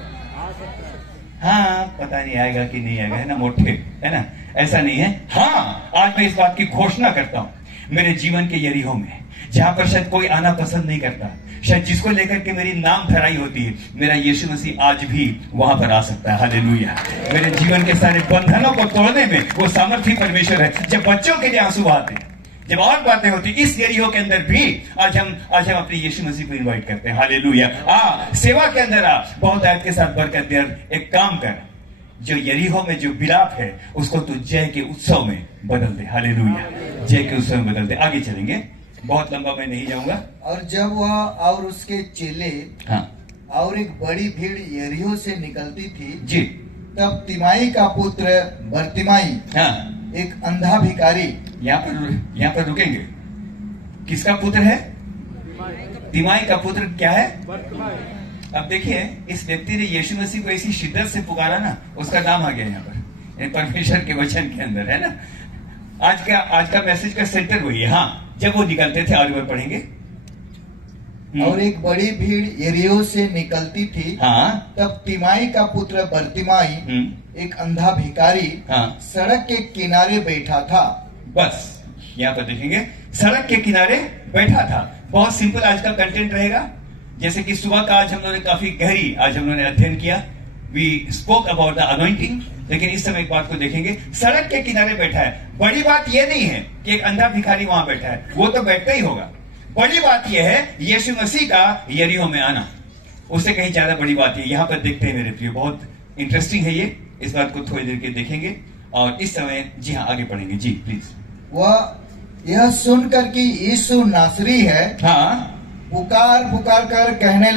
हाँ, पता नहीं आएगा कि नहीं आएगा, है ना, मोटे, है ना, ऐसा नहीं है। हाँ, आज मैं इस बात की घोषणा करता हूं, मेरे जीवन के यरीहो में, जहां पर शायद कोई आना पसंद नहीं करता, शायद जिसको लेकर के मेरी नाम धराई होती है, मेरा यीशु मसीह आज भी वहां पर आ सकता है। हालेलुया। मेरे जीवन के सारे बंधनों को तोड़ने में वो सामर्थ्य परमेश्वर है। जब बच्चों के लिए आंसू बहाते हैं, जब और बातें होती, इस यरीहो के अंदर भी आज हम अपने यीशु मसीह को इनवाइट करते हैं। हालेलुया। सेवा के अंदर बहुत आयत के साथ बरकत दे, एक काम कर, जो यरीहो में जो विलाप है उसको तू जय के उत्सव में बदल दे। हालेलुया। जय के उत्सव में बदल दे। आगे चलेंगे, बहुत लंबा मैं नहीं जाऊंगा। और जब वह और उसके चेले, हाँ, और एक बड़ी भीड़ यरीहो से निकलती थी जी, तब तिमाई का पुत्र बर्तिमाई, हाँ, एक अंधा भिखारी, यहाँ पर रुकेंगे। किसका पुत्र है? तिमाई का पुत्र क्या है? अब देखिए, इस व्यक्ति ने यीशु मसीह को ऐसी शिद्दत से पुकारा ना, उसका नाम आ गया यहाँ पर परमेश्वर के वचन के अंदर, है ना। आज का मैसेज का सेंटर वही है। हाँ, जब वो निकलते थे, आगे बढ़ पढ़ेंगे। और एक बड़ी भीड़ यरीहो से निकलती थी। हाँ। तब तिमाई का पुत्र बर्तिमाई, एक अंधा भिखारी, हाँ, सड़क के किनारे बैठा था। बस यहाँ पर देखेंगे, सड़क के किनारे बैठा था। बहुत सिंपल आज का कंटेंट रहेगा। जैसे कि सुबह का आज हम लोगों ने काफी गहरी आज हम लोगों ने अध्ययन किया, we spoke about the anointing. लेकिन इस समय एक बात को देखेंगे, सड़क के किनारे बैठा है। बड़ी बात यह नहीं है कि एक अंधा भिखारी वहां बैठा है, वो तो बैठता ही होगा। बड़ी बात यह है यीशु मसीह का यरीहो में आना, उससे कहीं ज्यादा बड़ी बात है। यहां पर देखते हैं मेरे प्रिय, बहुत इंटरेस्टिंग है ये। इस बात को थोड़ी देर के देखेंगे और इस समय जी हाँ आगे पढ़ेंगे। जी प्लीज। वह यह सुनकर कि यीशु नासरी है, हाँ, पुकार पुकार कर कहने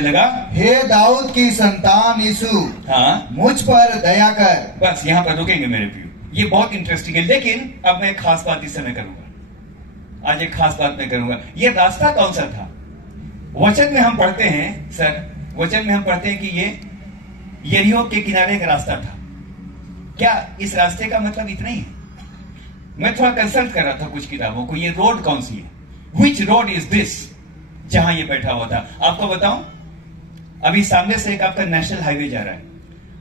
लगा, हे दाऊद की संतान यीशु, हाँ, मुझ पर दया कर। बस यहाँ पर रुकेंगे मेरे प्रियो, ये बहुत इंटरेस्टिंग है। लेकिन अब मैं एक खास बात इस समय करूंगा। आज एक खास बात मैं करूंगा। ये रास्ता कौन सा था? वचन में हम पढ़ते हैं सर, वचन में हम पढ़ते हैं कि ये यरीहो के किनारे एक रास्ता था। क्या इस रास्ते का मतलब इतना ही है? मैं थोड़ा कंसल्ट कर रहा था कुछ किताबों को, ये रोड कौन सी है, विच रोड इज दिस, जहां ये बैठा हुआ था। आपको बताऊं, अभी सामने से एक आपका नेशनल हाईवे जा रहा है।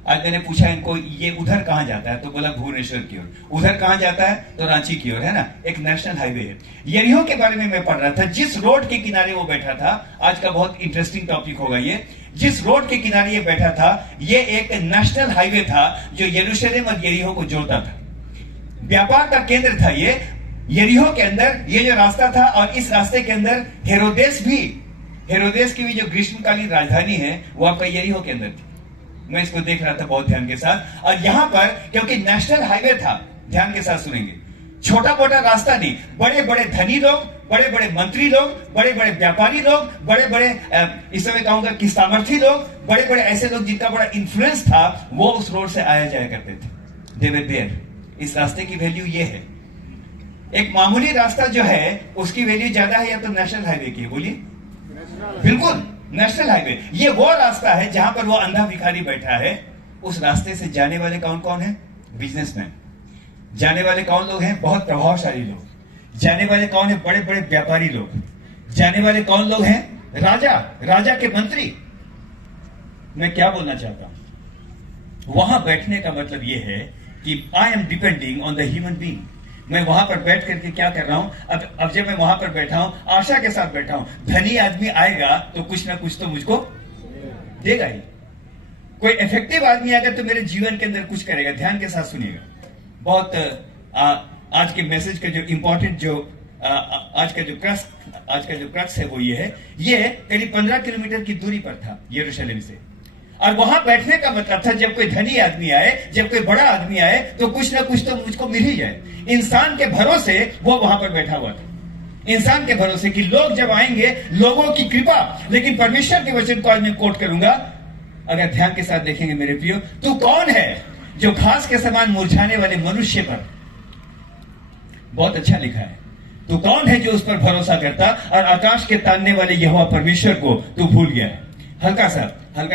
आज मैंने पूछा इनको, ये उधर कहां जाता है, तो बोला भुवनेश्वर की ओर। उधर कहां जाता है, तो रांची की ओर, है ना। एक नेशनल हाईवे है। यरीहो के बारे में मैं पढ़ रहा था, जिस रोड के किनारे वो बैठा था। आज का बहुत इंटरेस्टिंग टॉपिक होगा ये। जिस रोड के किनारे ये बैठा था, ये एक नेशनल हाईवे था जो यरूशलेम और यरीहो को जोड़ता था। व्यापार का केंद्र था ये यरीहो के अंदर, ये जो रास्ता था। और इस रास्ते के अंदर हेरोदेस की भी जो ग्रीष्मकालीन राजधानी है, वो आपका यरीहो के अंदर थी। मैं इसको देख रहा था बहुत ध्यान के साथ। और यहां पर क्योंकि नेशनल हाईवे था, ध्यान के साथ सुनेंगे, छोटा मोटा रास्ता नहीं, बड़े बड़े धनी लोग, बड़े बड़े मंत्री लोग, बड़े बड़े व्यापारी लोग, बड़े बड़े इस समय कहूंगा कि सामर्थी लोग, बड़े बड़े ऐसे लोग जिनका बड़ा इंफ्लुएंस था, वो उस रोड से आया जाया करते थे। दे वर देयर। इस रास्ते की वैल्यू ये है। एक मामूली रास्ता जो है उसकी वैल्यू ज्यादा है या तो नेशनल हाईवे की? बोलिए। बिल्कुल, नेशनल हाईवे। ये वो रास्ता है जहां पर वो अंधा भिखारी बैठा है। उस रास्ते से जाने वाले कौन कौन है? बिजनेसमैन। जाने वाले कौन लोग हैं? बहुत प्रभावशाली लोग। जाने वाले कौन है? बड़े बड़े व्यापारी लोग। जाने वाले कौन लोग हैं? राजा के मंत्री। मैं क्या बोलना चाहता हूं, वहां बैठने का मतलब यह है कि I am depending on the human being. मैं वहां पर बैठ करके क्या कर रहा हूं? अब जब मैं वहां पर बैठा हूं, आशा के साथ बैठा हूं, धनी आदमी आएगा तो कुछ ना कुछ तो मुझको देगा ही। कोई इफेक्टिव आदमी आएगा तो मेरे जीवन के अंदर कुछ करेगा। ध्यान के साथ सुनिएगा। बहुत आज के मैसेज का जो इंपॉर्टेंट जो आज का जो क्रक्स है वो ये है। ये करीब 15 किलोमीटर की दूरी पर था यरूशलेम से। और वहां बैठने का मतलब था, जब कोई धनी आदमी आए, जब कोई बड़ा आदमी आए, तो कुछ ना कुछ तो मुझको मिल ही जाए। इंसान के भरोसे वो वहां पर बैठा हुआ था। इंसान के भरोसे कि लोग जब आएंगे, लोगों की कृपा। लेकिन परमेश्वर के वचन को आज मैं कोट करूंगा, अगर ध्यान के साथ देखेंगे मेरे प्रियो, तू कौन है जो घास के समान मुरझाने वाले मनुष्य पर, बहुत अच्छा लिखा है, तू कौन है जो उस पर भरोसा करता और आकाश के तानने वाले यहोवा परमेश्वर को तू भूल गया है। हल्का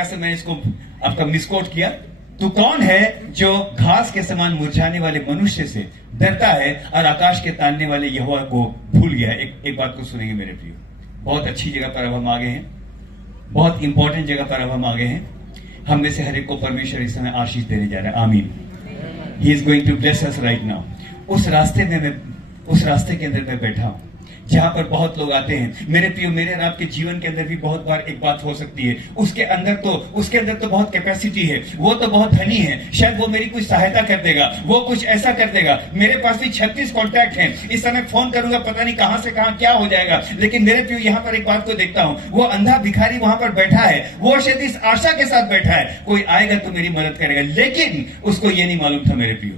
सा मैंने इसको आपका मिसकोट किया। तू कौन है जो घास के समान मुरझाने वाले मनुष्य से डरता है और आकाश के तानने वाले यहोवा को भूल गया है। एक बात को सुनेंगे मेरे प्रियो, बहुत अच्छी जगह पर अब हम आ गए हैं, बहुत इंपॉर्टेंट जगह पर अब हम आ गए हैं। हम में से हर एक को परमेश्वर इस समय आशीष देने जा रहा है। आमीन। He is going to bless us right now. उस रास्ते के अंदर मैं बैठा हूं जहां पर बहुत लोग आते हैं। मेरे प्रियो, मेरे और आपके जीवन के अंदर भी बहुत बार एक बात हो सकती है, उसके अंदर तो बहुत कैपेसिटी है, वो तो बहुत धनी है, शायद वो मेरी कुछ सहायता कर देगा, वो कुछ ऐसा कर देगा। मेरे पास भी 36 कॉन्टैक्ट हैं, इस समय फोन करूंगा पता नहीं कहां से कहां क्या हो जाएगा। लेकिन मेरे प्रियो, यहां पर एक बात को देखता हूं, वो अंधा भिखारी वहां पर बैठा है, वो शायद इस आशा के साथ बैठा है कोई आएगा तो मेरी मदद करेगा। लेकिन उसको ये नहीं मालूम था मेरे प्रियो,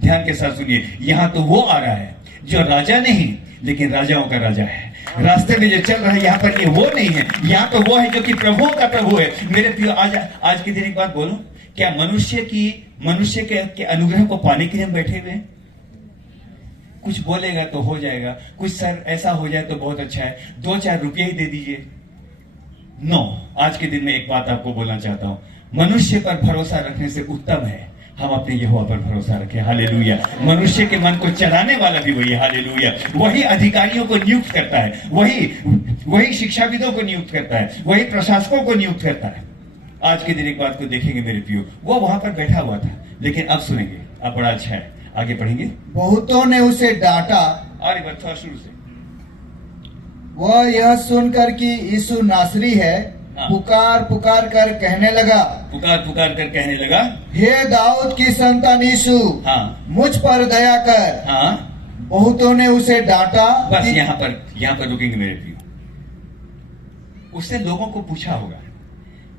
ध्यान के साथ सुनिए, यहां तो वो आ रहा है जो राजा नहीं लेकिन राजाओं का राजा है। रास्ते में जो चल रहा है यहाँ पर, ये वो नहीं है, यहाँ तो वो है जो कि प्रभुओं का प्रभु है। मेरे प्रियो, आज के दिन एक बात बोलूं, क्या मनुष्य के अनुग्रह को पाने के लिए हम बैठे हुए हैं? कुछ बोलेगा तो हो जाएगा, कुछ सर ऐसा हो जाए तो बहुत अच्छा है, 2-4 रुपये ही दे दीजिए, नो, आज के दिन में एक बात आपको बोलना चाहता हूं, मनुष्य पर भरोसा रखने से उत्तम है हम अपने यहोवा पर भरोसा रखें। हालेलुया। मनुष्य के मन को चलाने वाला भी वही है। हालेलुया। वही अधिकारियों को नियुक्त करता है, वही शिक्षाविदों को नियुक्त करता है, वही प्रशासकों को नियुक्त करता है। आज के दिन एक बात को देखेंगे मेरे प्रियो, वो वहां पर बैठा हुआ था, लेकिन अब सुनेंगे, अब बड़ा अच्छा है, आगे पढ़ेंगे। बहुतों ने उसे डांटा, और एक बार थोड़ा शुरू से। वह यह सुनकर कि यीशु नासरी है, हाँ। पुकार पुकार कर कहने लगा, पुकार पुकार कर कहने लगा, हे दाऊद की संतान यीशु, हाँ मुझ पर दया कर। हाँ। बहुतों ने उसे डांटा। बस यहाँ पर रुकेंगे मेरे प्रियो। उसने लोगों को पूछा होगा,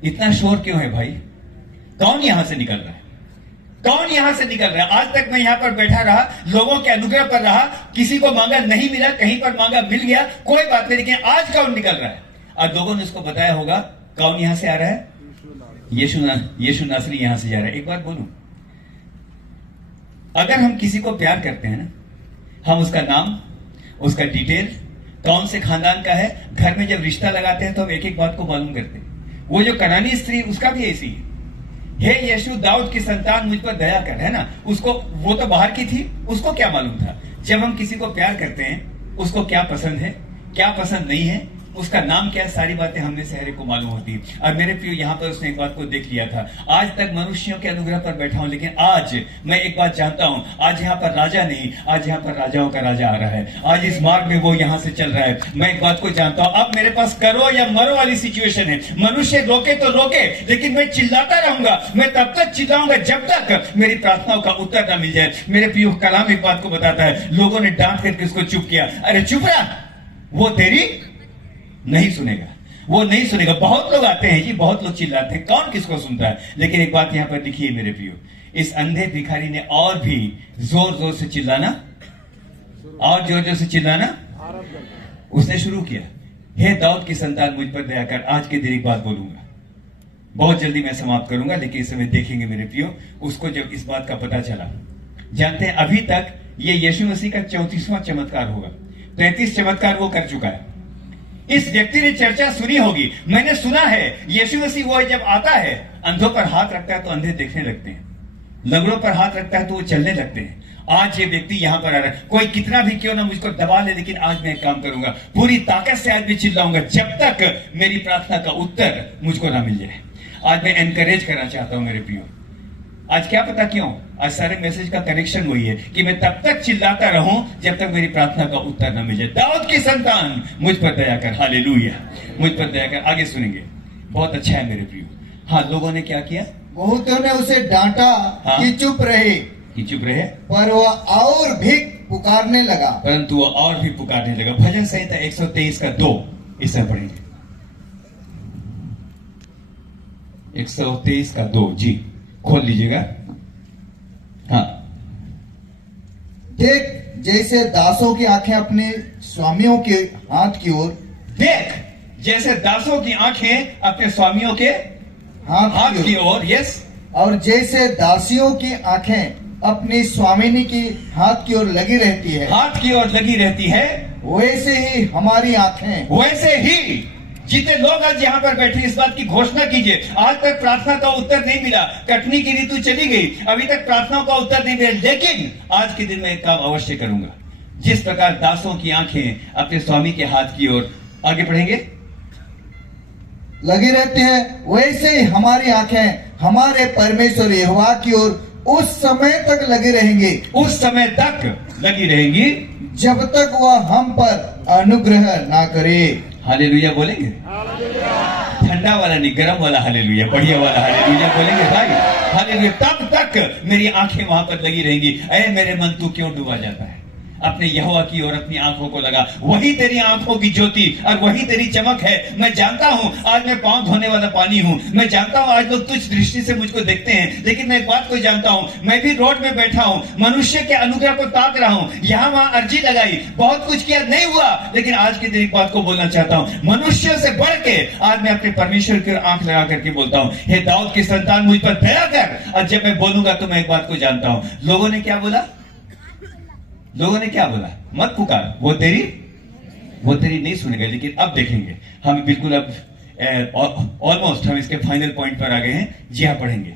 इतना शोर क्यों है भाई? कौन यहां से निकल रहा है? कौन यहां से निकल रहा है? आज तक मैं यहां पर बैठा रहा, लोगों के अनुग्रह पर रहा, किसी को मांगा नहीं मिला, कहीं पर मांगा मिल गया, कोई बात नहीं, लेकिन आज कौन निकल रहा है? और लोगों ने उसको बताया होगा कौन यहां से आ रहा है? यीशु नासरी यहां से जा रहा है। एक बात बोलूं, अगर हम किसी को प्यार करते हैं ना, हम उसका नाम, उसका डिटेल, कौन से खानदान का है, घर में जब रिश्ता लगाते हैं तो हम एक एक बात को मालूम करते हैं। वो जो कनानी स्त्री, उसका भी ऐसी है, हे यीशु दाऊद की संतान मुझ पर दया कर, है ना? उसको, वो तो बाहर की थी, उसको क्या मालूम था? जब हम किसी को प्यार करते हैं, उसको क्या पसंद है, क्या पसंद नहीं है, उसका नाम क्या है, सारी बातें हमने से हर एक को मालूम होती है। और मेरे प्रियो, यहाँ पर उसने एक बात को देख लिया था। आज तक मनुष्यों के अनुग्रह पर बैठा हूं, लेकिन आज मैं एक बात जानता हूं, आज यहाँ पर राजा नहीं, आज यहाँ पर राजाओं का राजा आ रहा है। आज इस मार्ग में वो यहाँ से चल रहा है। मैं एक बात को जानता हूं, अब मेरे पास करो या मरो वाली सिचुएशन है। मनुष्य रोके तो रोके, लेकिन मैं चिल्लाता रहूंगा। मैं तब तक चिल्लाऊंगा जब तक मेरी प्रार्थनाओं का उत्तर न मिल जाए। मेरे प्रियो, कलाम एक बात को बताता है, लोगों ने डांट करके उसको चुप किया। अरे चुप रहा, वो तेरी नहीं सुनेगा, वो नहीं सुनेगा। बहुत लोग आते हैं जी, बहुत लोग चिल्लाते हैं, कौन किसको सुनता है? लेकिन एक बात यहां पर लिखी है मेरे प्रियो, इस अंधे भिखारी ने और भी जोर जोर से चिल्लाना, और जोर जोर से चिल्लाना उसने शुरू किया, हे दाऊद की संतान मुझ पर दया कर। आज के दिन एक बात बोलूंगा, बहुत जल्दी मैं समाप्त करूंगा, लेकिन इस समय देखेंगे मेरे प्रियो, उसको जब इस बात का पता चला, जानते हैं अभी तक ये यीशु मसीह का 34वां चमत्कार होगा। 33 चमत्कार वो कर चुका है। इस व्यक्ति ने चर्चा सुनी होगी, मैंने सुना है यीशु मसीह वो जब आता है, अंधों पर हाथ रखता है तो अंधे देखने लगते हैं, लंगड़ों पर हाथ रखता है तो वो चलने लगते हैं। आज ये व्यक्ति यहां पर आ रहा है, कोई कितना भी क्यों ना मुझको दबा ले, लेकिन आज मैं एक काम करूंगा, पूरी ताकत से आज भी चिल्लाऊंगा जब तक मेरी प्रार्थना का उत्तर मुझको ना मिल जाए। आज मैं एनकरेज करना चाहता हूं मेरे प्रियो। आज क्या पता क्यों, आज सारे मैसेज का कनेक्शन वही है कि मैं तब तक चिल्लाता रहूं जब तक मेरी प्रार्थना का उत्तर न मिल जाए। दाऊद की संतान मुझ पर दया कर। हालेलुया, मुझ पर दया कर। आगे सुनेंगे, बहुत अच्छा है मेरे प्रियो। हाँ, लोगों ने क्या किया? बहुतों ने उसे डांटा, हाँ? कि चुप रहे, पर वह और भी पुकारने लगा, परंतु वह और भी पुकारने लगा। भजन संहिता 123 का 2 इस तरह पढ़ेंगे। 123 का 2 जी खोल लीजिएगा। हाँ, देख जैसे दासों की आंखें अपने स्वामियों के हाथ की ओर, देख जैसे दासों की आंखें अपने स्वामियों के हाथ की ओर, यस, और जैसे दासियों की आंखें अपनी स्वामिनी की हाथ की ओर लगी रहती है, हाथ की ओर लगी रहती है, वैसे ही हमारी आंखें, वैसे ही जितने लोग आज यहाँ पर बैठे इस बात की घोषणा कीजिए, आज तक प्रार्थना का उत्तर नहीं मिला, कटनी की ऋतु चली गई, अभी तक प्रार्थनाओं का उत्तर नहीं मिला, लेकिन आज के दिन में एक काम अवश्य करूंगा। जिस प्रकार दासों की आंखें अपने स्वामी के हाथ की ओर, आगे पढ़ेंगे, लगी रहती है, वैसे ही हमारी आंखें हमारे परमेश्वर यहोवा की ओर उस समय तक लगी रहेंगी, उस समय तक लगी रहेंगी जब तक वह हम पर अनुग्रह ना करे। हालेलुया बोलेंगे? ठंडा वाला नहीं, गरम वाला हालेलुया, बढ़िया वाला हालेलुया बोलेंगे भाई। हालेलुया। तब तक मेरी आंखें वहां पर लगी रहेंगी। ऐ मेरे मन, तू क्यों डूबा जाता है? अपने यहोवा की ओर अपनी आंखों को लगा, वही तेरी आंखों की ज्योति और वही तेरी चमक है। मैं जानता हूं आज मैं पांव धोने वाला पानी हूं, मैं जानता हूं आज लोग तुच्छ दृष्टि से मुझको देखते हैं, लेकिन मैं एक बात को जानता हूं, मैं भी रोड में बैठा हूं, मनुष्य के अनुग्रह को ताक रहा हूं, यहां वहां अर्जी लगाई, बहुत कुछ किया, नहीं हुआ, लेकिन आज के दिन एक बात को बोलना चाहता हूं, मनुष्य से बढ़ के आज मैं अपने परमेश्वर की ओर आंख लगा करके बोलता हूं, हे दाऊद की संतान मुझ पर दया कर। और जब मैं बोलूंगा तो मैं एक बात को जानता हूं, लोगों ने क्या बोला? लोगों ने क्या बोला? मत पुकार, वो तेरी नहीं सुनेगा। लेकिन अब देखेंगे हम, बिल्कुल अब ऑलमोस्ट हम इसके फाइनल पॉइंट पर आ गए हैं। जी हाँ, पढ़ेंगे।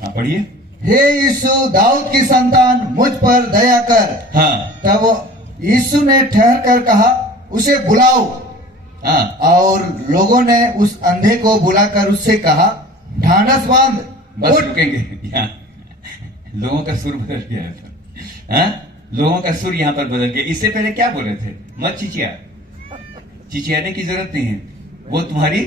हाँ, पढ़िए। हे यीशु, दाऊद की संतान, मुझ पर दया कर। हाँ। तब यीशु ने ठहर कर कहा, उसे बुलाओ। हाँ। और लोगों ने उस अंधे को बुलाकर उससे कहा, ढांढस बांध, बस उठ। रुकेंगे यहाँ। लोगों का सुर बदल गया है। हाँ? लोगों का सुर यहाँ पर बदल गया। इससे पहले क्या बोल रहे थे? मत चिचिया। चिचियाने की जरूरत नहीं है, वो तुम्हारी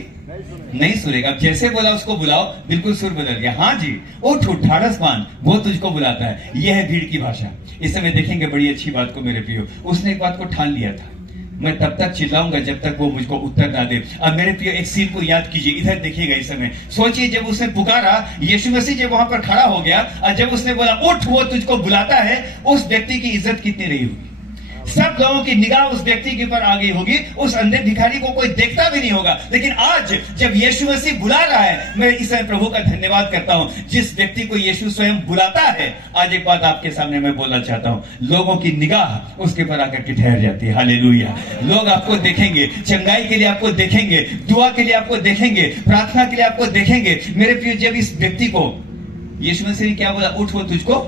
नहीं सुनेगा। अब जैसे बोला उसको बुलाओ, बिल्कुल सुर बदल गया। हाँ जी, उठ उठ, ढाढ़स बांध, वो तुझको बुलाता है। यह है भीड़ की भाषा। इस समय देखेंगे बड़ी अच्छी बात को मेरे प्रियो। उसने एक बात को ठान लिया था, मैं तब तक चिल्लाऊंगा जब तक वो मुझको उत्तर ना दे। अब मेरे प्रियो एक सीन को याद कीजिए, इधर देखिएगा इस समय। सोचिए, जब उसने पुकारा, यीशु मसीह जब वहां पर खड़ा हो गया और जब उसने बोला उठ, वो तुझको बुलाता है, उस व्यक्ति की इज्जत कितनी रही होगी? सब लोगों की निगाह उस व्यक्ति के ऊपर आ गई होगी। उस अंधे भिखारी को कोई देखता भी नहीं होगा। लेकिन आज जब यीशु मसीह बुला रहा है, मैं इस समय प्रभु का धन्यवाद करता हूं, जिस व्यक्ति को यीशु स्वयं बुलाता है। आज एक बात आपके सामने मैं बोलना चाहता हूं, लोगों की निगाह उसके पर आकर के ठहर जाती है। हालेलुया। लोग आपको देखेंगे, चंगाई के लिए आपको देखेंगे, दुआ के लिए आपको देखेंगे, प्रार्थना के लिए आपको देखेंगे। मेरे प्रिय, जब इस व्यक्ति को यीशु मसीह ने क्या बोला? उठ, वो तुझको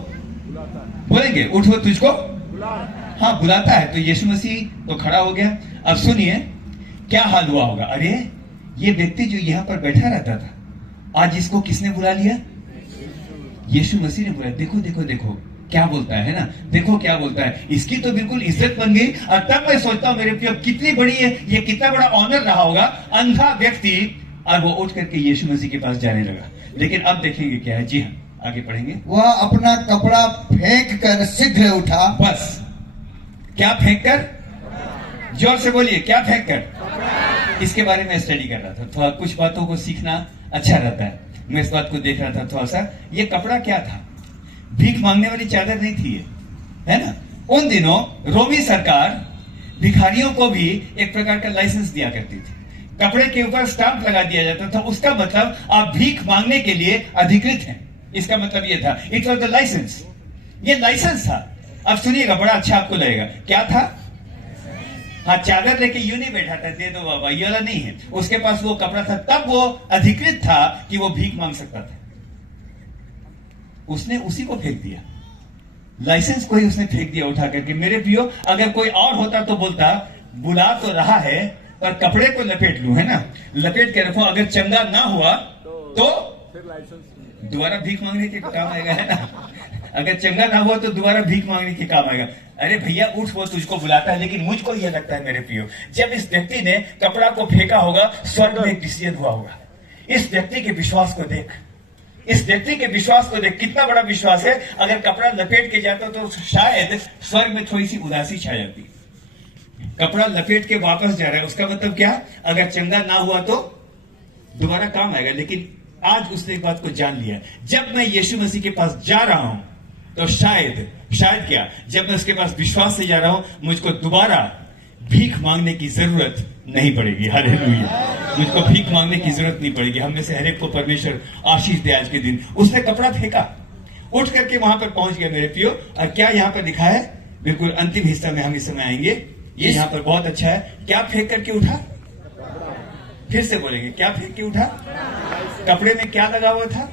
बोलेंगे, उठ, वो तुझको हाँ बुलाता है। तो यीशु मसीह तो खड़ा हो गया। अब सुनिए क्या हाल हुआ होगा। अरे, ये व्यक्ति जो यहां पर बैठा रहता था, आज इसको किसने बुला लिया? यीशु मसीह ने बुलाया। देखो देखो देखो क्या बोलता है ना, देखो क्या बोलता है। इसकी तो बिल्कुल इज्जत बन गई। और तब मैं सोचता हूं मेरे प्रिय, कितनी बड़ी है ये, कितना बड़ा ऑनर रहा होगा। अंधा व्यक्ति, और वो उठ करके यीशु मसीह के पास जाने लगा। लेकिन अब देखेंगे क्या है। जी हाँ, आगे पढ़ेंगे। वह अपना कपड़ा फेंक कर शीघ्र उठा। बस, क्या फेंक कर? जोर से बोलिए, क्या फेंक कर? इसके बारे में स्टडी कर रहा था। थोड़ा कुछ बातों को सीखना अच्छा रहता है। मैं इस बात को देख रहा था थोड़ा सा। ये कपड़ा क्या था? भीख मांगने वाली चादर नहीं थी ये, है ना। उन दिनों रोमी सरकार भिखारियों को भी एक प्रकार का लाइसेंस दिया करती थी। कपड़े के ऊपर स्टाम्प लगा दिया जाता था। उसका मतलब आप भीख मांगने के लिए अधिकृत हैं, इसका मतलब ये था। It was the license. ये लाइसेंस था। अब सुनिएगा, बड़ा अच्छा आपको लगेगा। क्या था? हाँ, चादर लेके यूं नहीं बैठा था, दे दो बाबा, ये वाला नहीं है। उसके पास वो कपड़ा था, तब वो अधिकृत था कि वो भीख मांग सकता था। उसने उसी को फेंक दिया, लाइसेंस को ही उसने फेंक दिया उठा करके। मेरे प्रियो, अगर कोई और होता तो बोलता, बुला तो रहा है पर कपड़े को लपेट लूं, है ना, लपेट के रखो, अगर चंगा ना हुआ तो दोबारा भीख मांगने के काम आएगा, है ना। अगर चंगा ना हुआ तो दोबारा भीख मांगने के काम आएगा। अरे भैया उठ, वो तुझको बुलाता है। लेकिन मुझको यह लगता है मेरे प्रियो, जब इस व्यक्ति ने कपड़ा को फेंका होगा, स्वर्ग में एक डिसीजन हुआ होगा। इस व्यक्ति के विश्वास को देख, इस व्यक्ति के विश्वास को देख, कितना बड़ा विश्वास है। अगर कपड़ा लपेट के जाता तो शायद स्वर्ग में थोड़ी सी उदासी छा जाती। कपड़ा लपेट के वापस जा रहा है, उसका मतलब क्या? अगर चंगा ना हुआ तो दोबारा काम आएगा। लेकिन आज उसने एक बात को जान लिया, जब मैं यीशु मसीह के पास जा रहा हूं तो शायद क्या, जब मैं उसके पास विश्वास से जा रहा हूं, मुझको दोबारा भीख मांगने की जरूरत नहीं पड़ेगी। हालेलुया। मुझको भीख मांगने की जरूरत नहीं पड़ेगी। हम में से हर एक को परमेश्वर आशीष दे आज के दिन। उसने कपड़ा फेंका, उठ करके वहां पर पहुंच गया मेरे प्रियो। और क्या यहां पर लिखा है? बिल्कुल अंतिम हिस्सा में हम इस समय आएंगे। ये यहां पर बहुत अच्छा है। क्या फेंक करके उठा? फिर से बोलेंगे, क्या फेंक के उठा? कपड़े में क्या लगा हुआ था?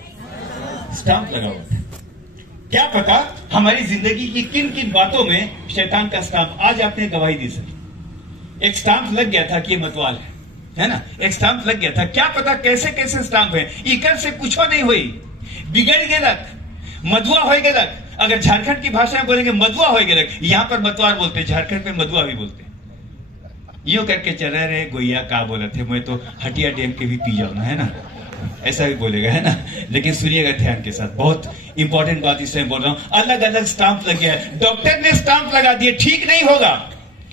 स्टाम्प लगा हुआ था। क्या पता हमारी जिंदगी की किन किन बातों में शैतान का स्टाम्प। आज आपने गवाही दी सर, एक स्टाम्प लग गया था कि ये मतवाल है ना, एक स्टाम्प लग गया था। क्या पता कैसे कैसे स्टाम्प है। इकर से कुछ नहीं हुई, बिगड़ गेलक, मधुआ हो गेलक। अगर झारखंड की भाषा में बोलेंगे मधुआ हो गेलक। यहां पर मतवार बोलते, झारखंड में मधुआ भी बोलते। यूं करके चला रहे गोइया का बोला थे, मैं तो हटिया डैम के भी पी जाऊं ना, है ना, ऐसा भी बोलेगा, है ना। लेकिन सुनिएगा ध्यान के साथ, बहुत इंपॉर्टेंट बात इसमें बोल रहा हूं। अलग अलग स्टाम्प लग गया है। डॉक्टर ने स्टाम्प लगा दिए, ठीक नहीं होगा।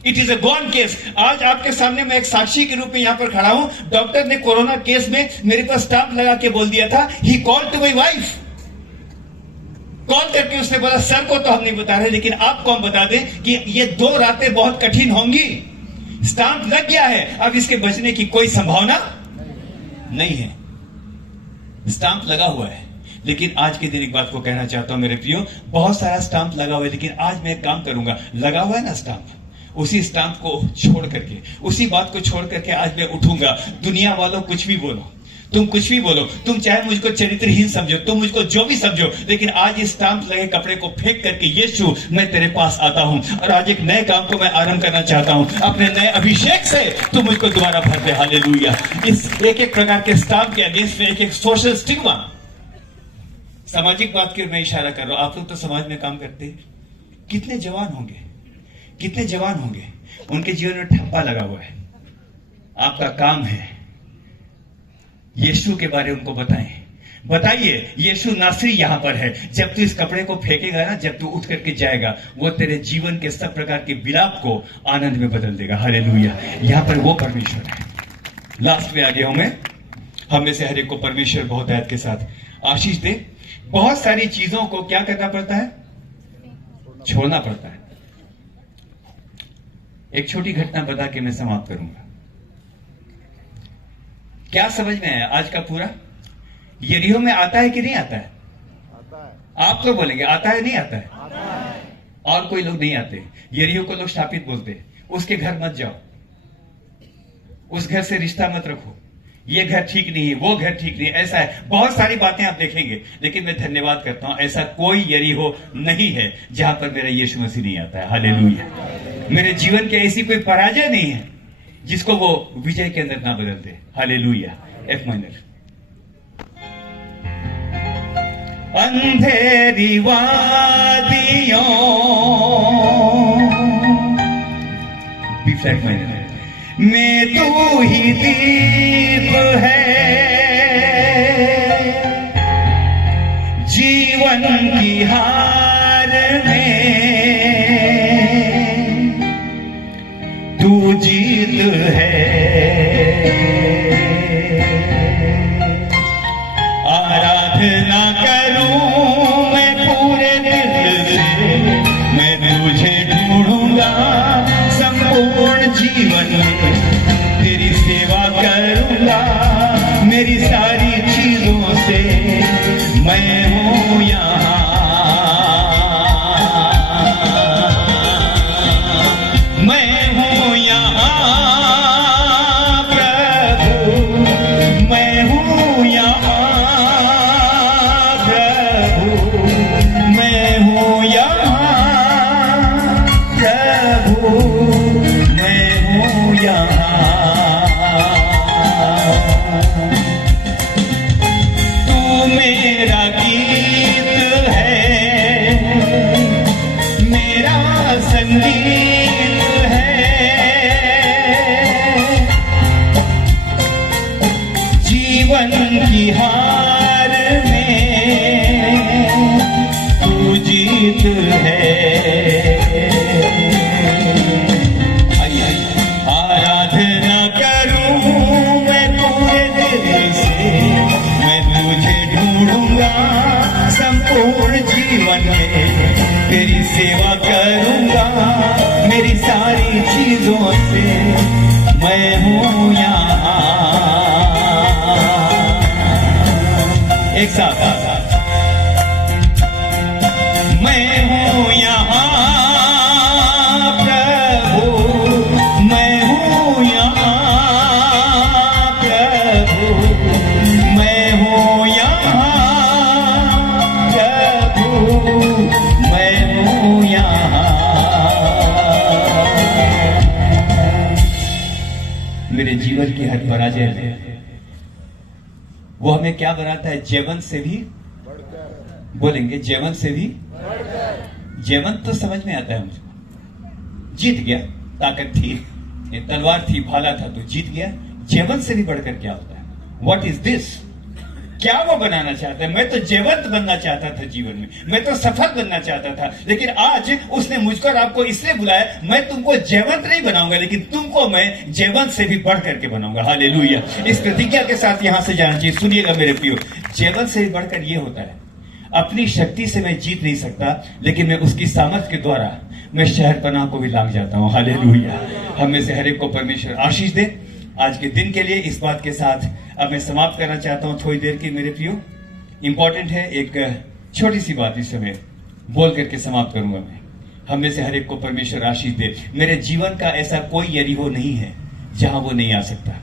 It is a gone case. आज आपके सामने मैं एक साक्षी के रूप में यहां पर खड़ा हूं। डॉक्टर ने कोरोना केस में मेरे पास स्टाम्प लगा के बोल दिया था, he called to my wife. Call करके उसने बोला, सर को तो हम नहीं बता रहे, लेकिन आपको हम बता दें कि ये 2 रातें बहुत कठिन होंगी। स्टाम्प लग गया है, अब इसके बचने की कोई संभावना नहीं है। स्टाम्प लगा हुआ है। लेकिन आज के दिन एक बात को कहना चाहता हूं मेरे प्रियो, बहुत सारा स्टाम्प लगा हुआ है, लेकिन आज मैं एक काम करूंगा। लगा हुआ है ना स्टाम्प, उसी स्टैंप को छोड़ करके, उसी बात को छोड़ करके आज मैं उठूंगा। दुनिया वालों कुछ भी बोलो, तुम कुछ भी बोलो, तुम चाहे मुझको चरित्रहीन समझो, तुम मुझको जो भी समझो, लेकिन आज इस स्टैंप लगे कपड़े को फेंक करके यीशु मैं तेरे पास आता हूं और आज एक नए काम को मैं आरंभ करना चाहता हूं। अपने नए अभिषेक से तुम मुझको दोबारा भर दे। हालेलुया। इस एक एक प्रकार के स्टैंप के अगेंस्ट में एक एक सोशल स्टिग्मा, सामाजिक बात की मैं इशारा कर रहा हूं। आप लोग तो समाज में काम करते हैं, कितने जवान होंगे, कितने जवान होंगे, उनके जीवन में ठप्पा लगा हुआ है। आपका काम है यीशु के बारे में उनको बताइए यीशु नासरी यहां पर है। जब तू इस कपड़े को फेंकेगा ना, जब तू उठ करके जाएगा, वो तेरे जीवन के सब प्रकार के विलाप को आनंद में बदल देगा। हालेलुया। यहां पर वो परमेश्वर है। लास्ट में आगे हूं मैं। हम में से हर एक को परमेश्वर बहुत दया के साथ आशीष दे। बहुत सारी चीजों को क्या करना पड़ता है? छोड़ना पड़ता है। एक छोटी घटना बता के मैं समाप्त करूंगा। क्या समझ में आया आज का पूरा? यरीहो में आता है कि नहीं आता है? आता है। आप तो बोलेंगे आता है, नहीं आता है? आता है। और कोई लोग नहीं आते। यरीहो को लोग शापित बोलते हैं। उसके घर मत जाओ, उस घर से रिश्ता मत रखो, ये घर ठीक नहीं है, वो घर ठीक नहीं है, ऐसा है। बहुत सारी बातें आप देखेंगे, लेकिन मैं धन्यवाद करता हूं ऐसा कोई यरीहो नहीं है जहां पर मेरा यीशु मसीह नहीं आता है। हालेलुया। मेरे जीवन की ऐसी कोई पराजय नहीं है जिसको वो विजय के अंदर ना बदल दे। हालेलुया। F minor. अंधेरी वादियों, बी फ्लैट माइनर में तू ही दीप है, जीवन की हार में तू जीत है। आराधना करूं मैं पूरे दिल से, मैं तुझे ढूंढूंगा संपूर्ण जीवन में, तेरी सेवा करूंगा मेरी सारी चीजों से। मैं हूं यहाँ, मैं हूं यहाँ प्रभु, मैं हूं यहाँ प्रभु, मैं हूं यहाँ प्रभु, मैं हूं यहाँ। तू मेरा गीत है, मेरा संगीत है, जीवन की हार में तू जीत है। आराधना करूं मैं पूरे दिल से, मैं तुझे ढूंढूंगा संपूर्ण जीवन में, तेरी सेवा करूंगा मेरी सारी चीजों से। मैं हूं यहाँ। एक साथ मैं हूं यहाँ प्रभु, मैं हूं यहाँ प्रभु, मैं हूं यहाँ प्रभु, मैं हूं यहाँ। मेरे जीवन की हर पराजय में वो हमें क्या बनाता है? जयवंत से भी बोलेंगे, जयवंत से भी। जयवंत तो समझ में आता है मुझको, जीत गया, ताकत थी, तलवार थी, भाला था तो जीत गया। जयवंत से भी बढ़कर क्या होता है? What is this? क्या वो बनाना चाहता है? मैं तो जयवंत बनना चाहता था जीवन में, मैं तो सफल बनना चाहता था, लेकिन आज उसने मुझको और आपको इसलिए बुलाया, मैं तुमको जयवंत नहीं बनाऊंगा, लेकिन तुमको मैं जयवंत से भी बढ़ करके बनाऊंगा। हालेलुया। इस प्रतिज्ञा के साथ यहां से जाना चाहिए। सुनिएगा मेरे प्रियो, जयवंत से भी बढ़कर ये होता है, अपनी शक्ति से मैं जीत नहीं सकता, लेकिन मैं उसकी सामर्थ्य के द्वारा मैं शहरपनाह को भी लांघ जाता हूं। हालेलुया। हम में से हर एक को परमेश्वर आशीष दे। आज के दिन के लिए इस बात के साथ अब मैं समाप्त करना चाहता हूं थोड़ी देर की मेरे प्रियो। इंपॉर्टेंट है, एक छोटी सी बात इस समय बोल करके समाप्त करूंगा मैं हम में से हर एक को परमेश्वर आशीष दे। मेरे जीवन का ऐसा कोई यरीहो नहीं है जहां वो नहीं आ सकता।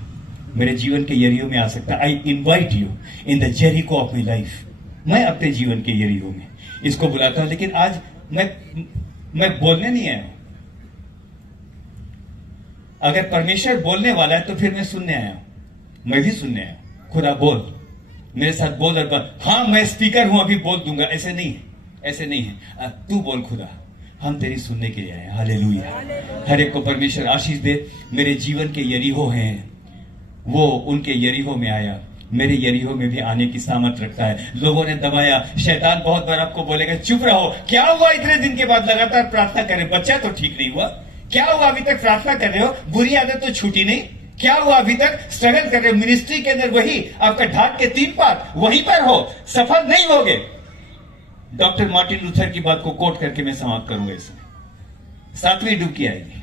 मेरे जीवन के यरीहो में आ सकता। I invite you in the Jericho of my life. मैं अपने जीवन के यरीहो में इसको बुलाता हूं। लेकिन आज मैं बोलने नहीं आया। अगर परमेश्वर बोलने वाला है तो फिर मैं सुनने आया हूं। मैं भी सुनने आया हूं। खुदा बोल, मेरे साथ बोल और बोल। हाँ मैं स्पीकर हूं, अभी बोल दूंगा, ऐसे नहीं है, ऐसे नहीं है। तू बोल खुदा, हम तेरी सुनने के लिए आए। हालेलुया। हर एक को परमेश्वर आशीष दे। मेरे जीवन के यरीहो हैं, वो उनके यरीहो में आया। मेरे यरीहो में भी आने की सामर्थ रखता है। लोगों ने दबाया। शैतान बहुत बार आपको बोलेगा चुप रहो, क्या हुआ इतने दिन के बाद लगातार प्रार्थना करें, बच्चा तो ठीक नहीं हुआ, क्या हुआ अभी तक प्रार्थना कर रहे हो, बुरी आदत तो छूटी नहीं, क्या हुआ अभी तक स्ट्रगल कर रहे हो, मिनिस्ट्री के अंदर वही आपका ढाक के 3 पात वहीं पर हो, सफल नहीं होगे। डॉक्टर मार्टिन लूथर की बात को कोट करके मैं समाप्त करूंगा। इसमें 7वीं डुबकी आएगी।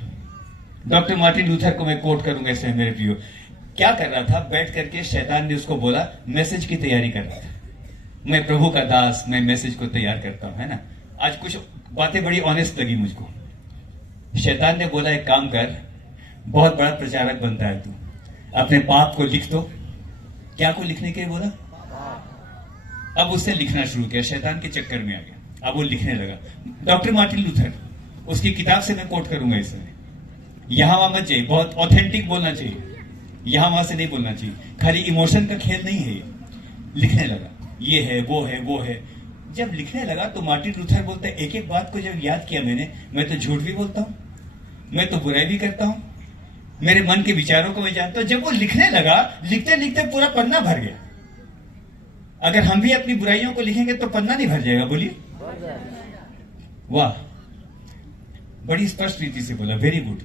डॉक्टर मार्टिन लूथर को मैं कोट करूंगा इसमें। मेरे प्रियो, क्या कर रहा था, बैठ करके शैतान ने उसको बोला, मैसेज की तैयारी कर रहा था। मैं प्रभु का दास, मैं मैसेज को तैयार करता हूं, है ना। आज कुछ बातें बड़ी ऑनेस्ट लगी मुझको। शैतान ने बोला एक काम कर, बहुत बड़ा प्रचारक बनता है तू, अपने पाप को लिख दो। क्या को लिखने के लिए बोला? अब उससे लिखना शुरू किया, शैतान के चक्कर में आ गया। अब वो लिखने लगा। डॉक्टर मार्टिन लूथर, उसकी किताब से मैं कोट करूंगा इसमें। यहां वहां मत जाइए, बहुत ऑथेंटिक बोलना चाहिए, यहां वहां से नहीं बोलना चाहिए। खाली इमोशन का खेल नहीं है ये। लिखने लगा, ये है वो है वो है। जब लिखने लगा तो मार्टिन लूथर बोलते हैं, एक एक बात को जब याद किया मैंने, मैं तो झूठ भी बोलता हूं, मैं तो बुराई भी करता हूं, मेरे मन के विचारों को मैं जानता हूं। जब वो लिखने लगा, लिखते लिखते पूरा पन्ना भर गया। अगर हम भी अपनी बुराइयों को लिखेंगे तो पन्ना नहीं भर जाएगा, बोलिए। वाह, बड़ी स्पष्ट रीति से बोला, वेरी गुड,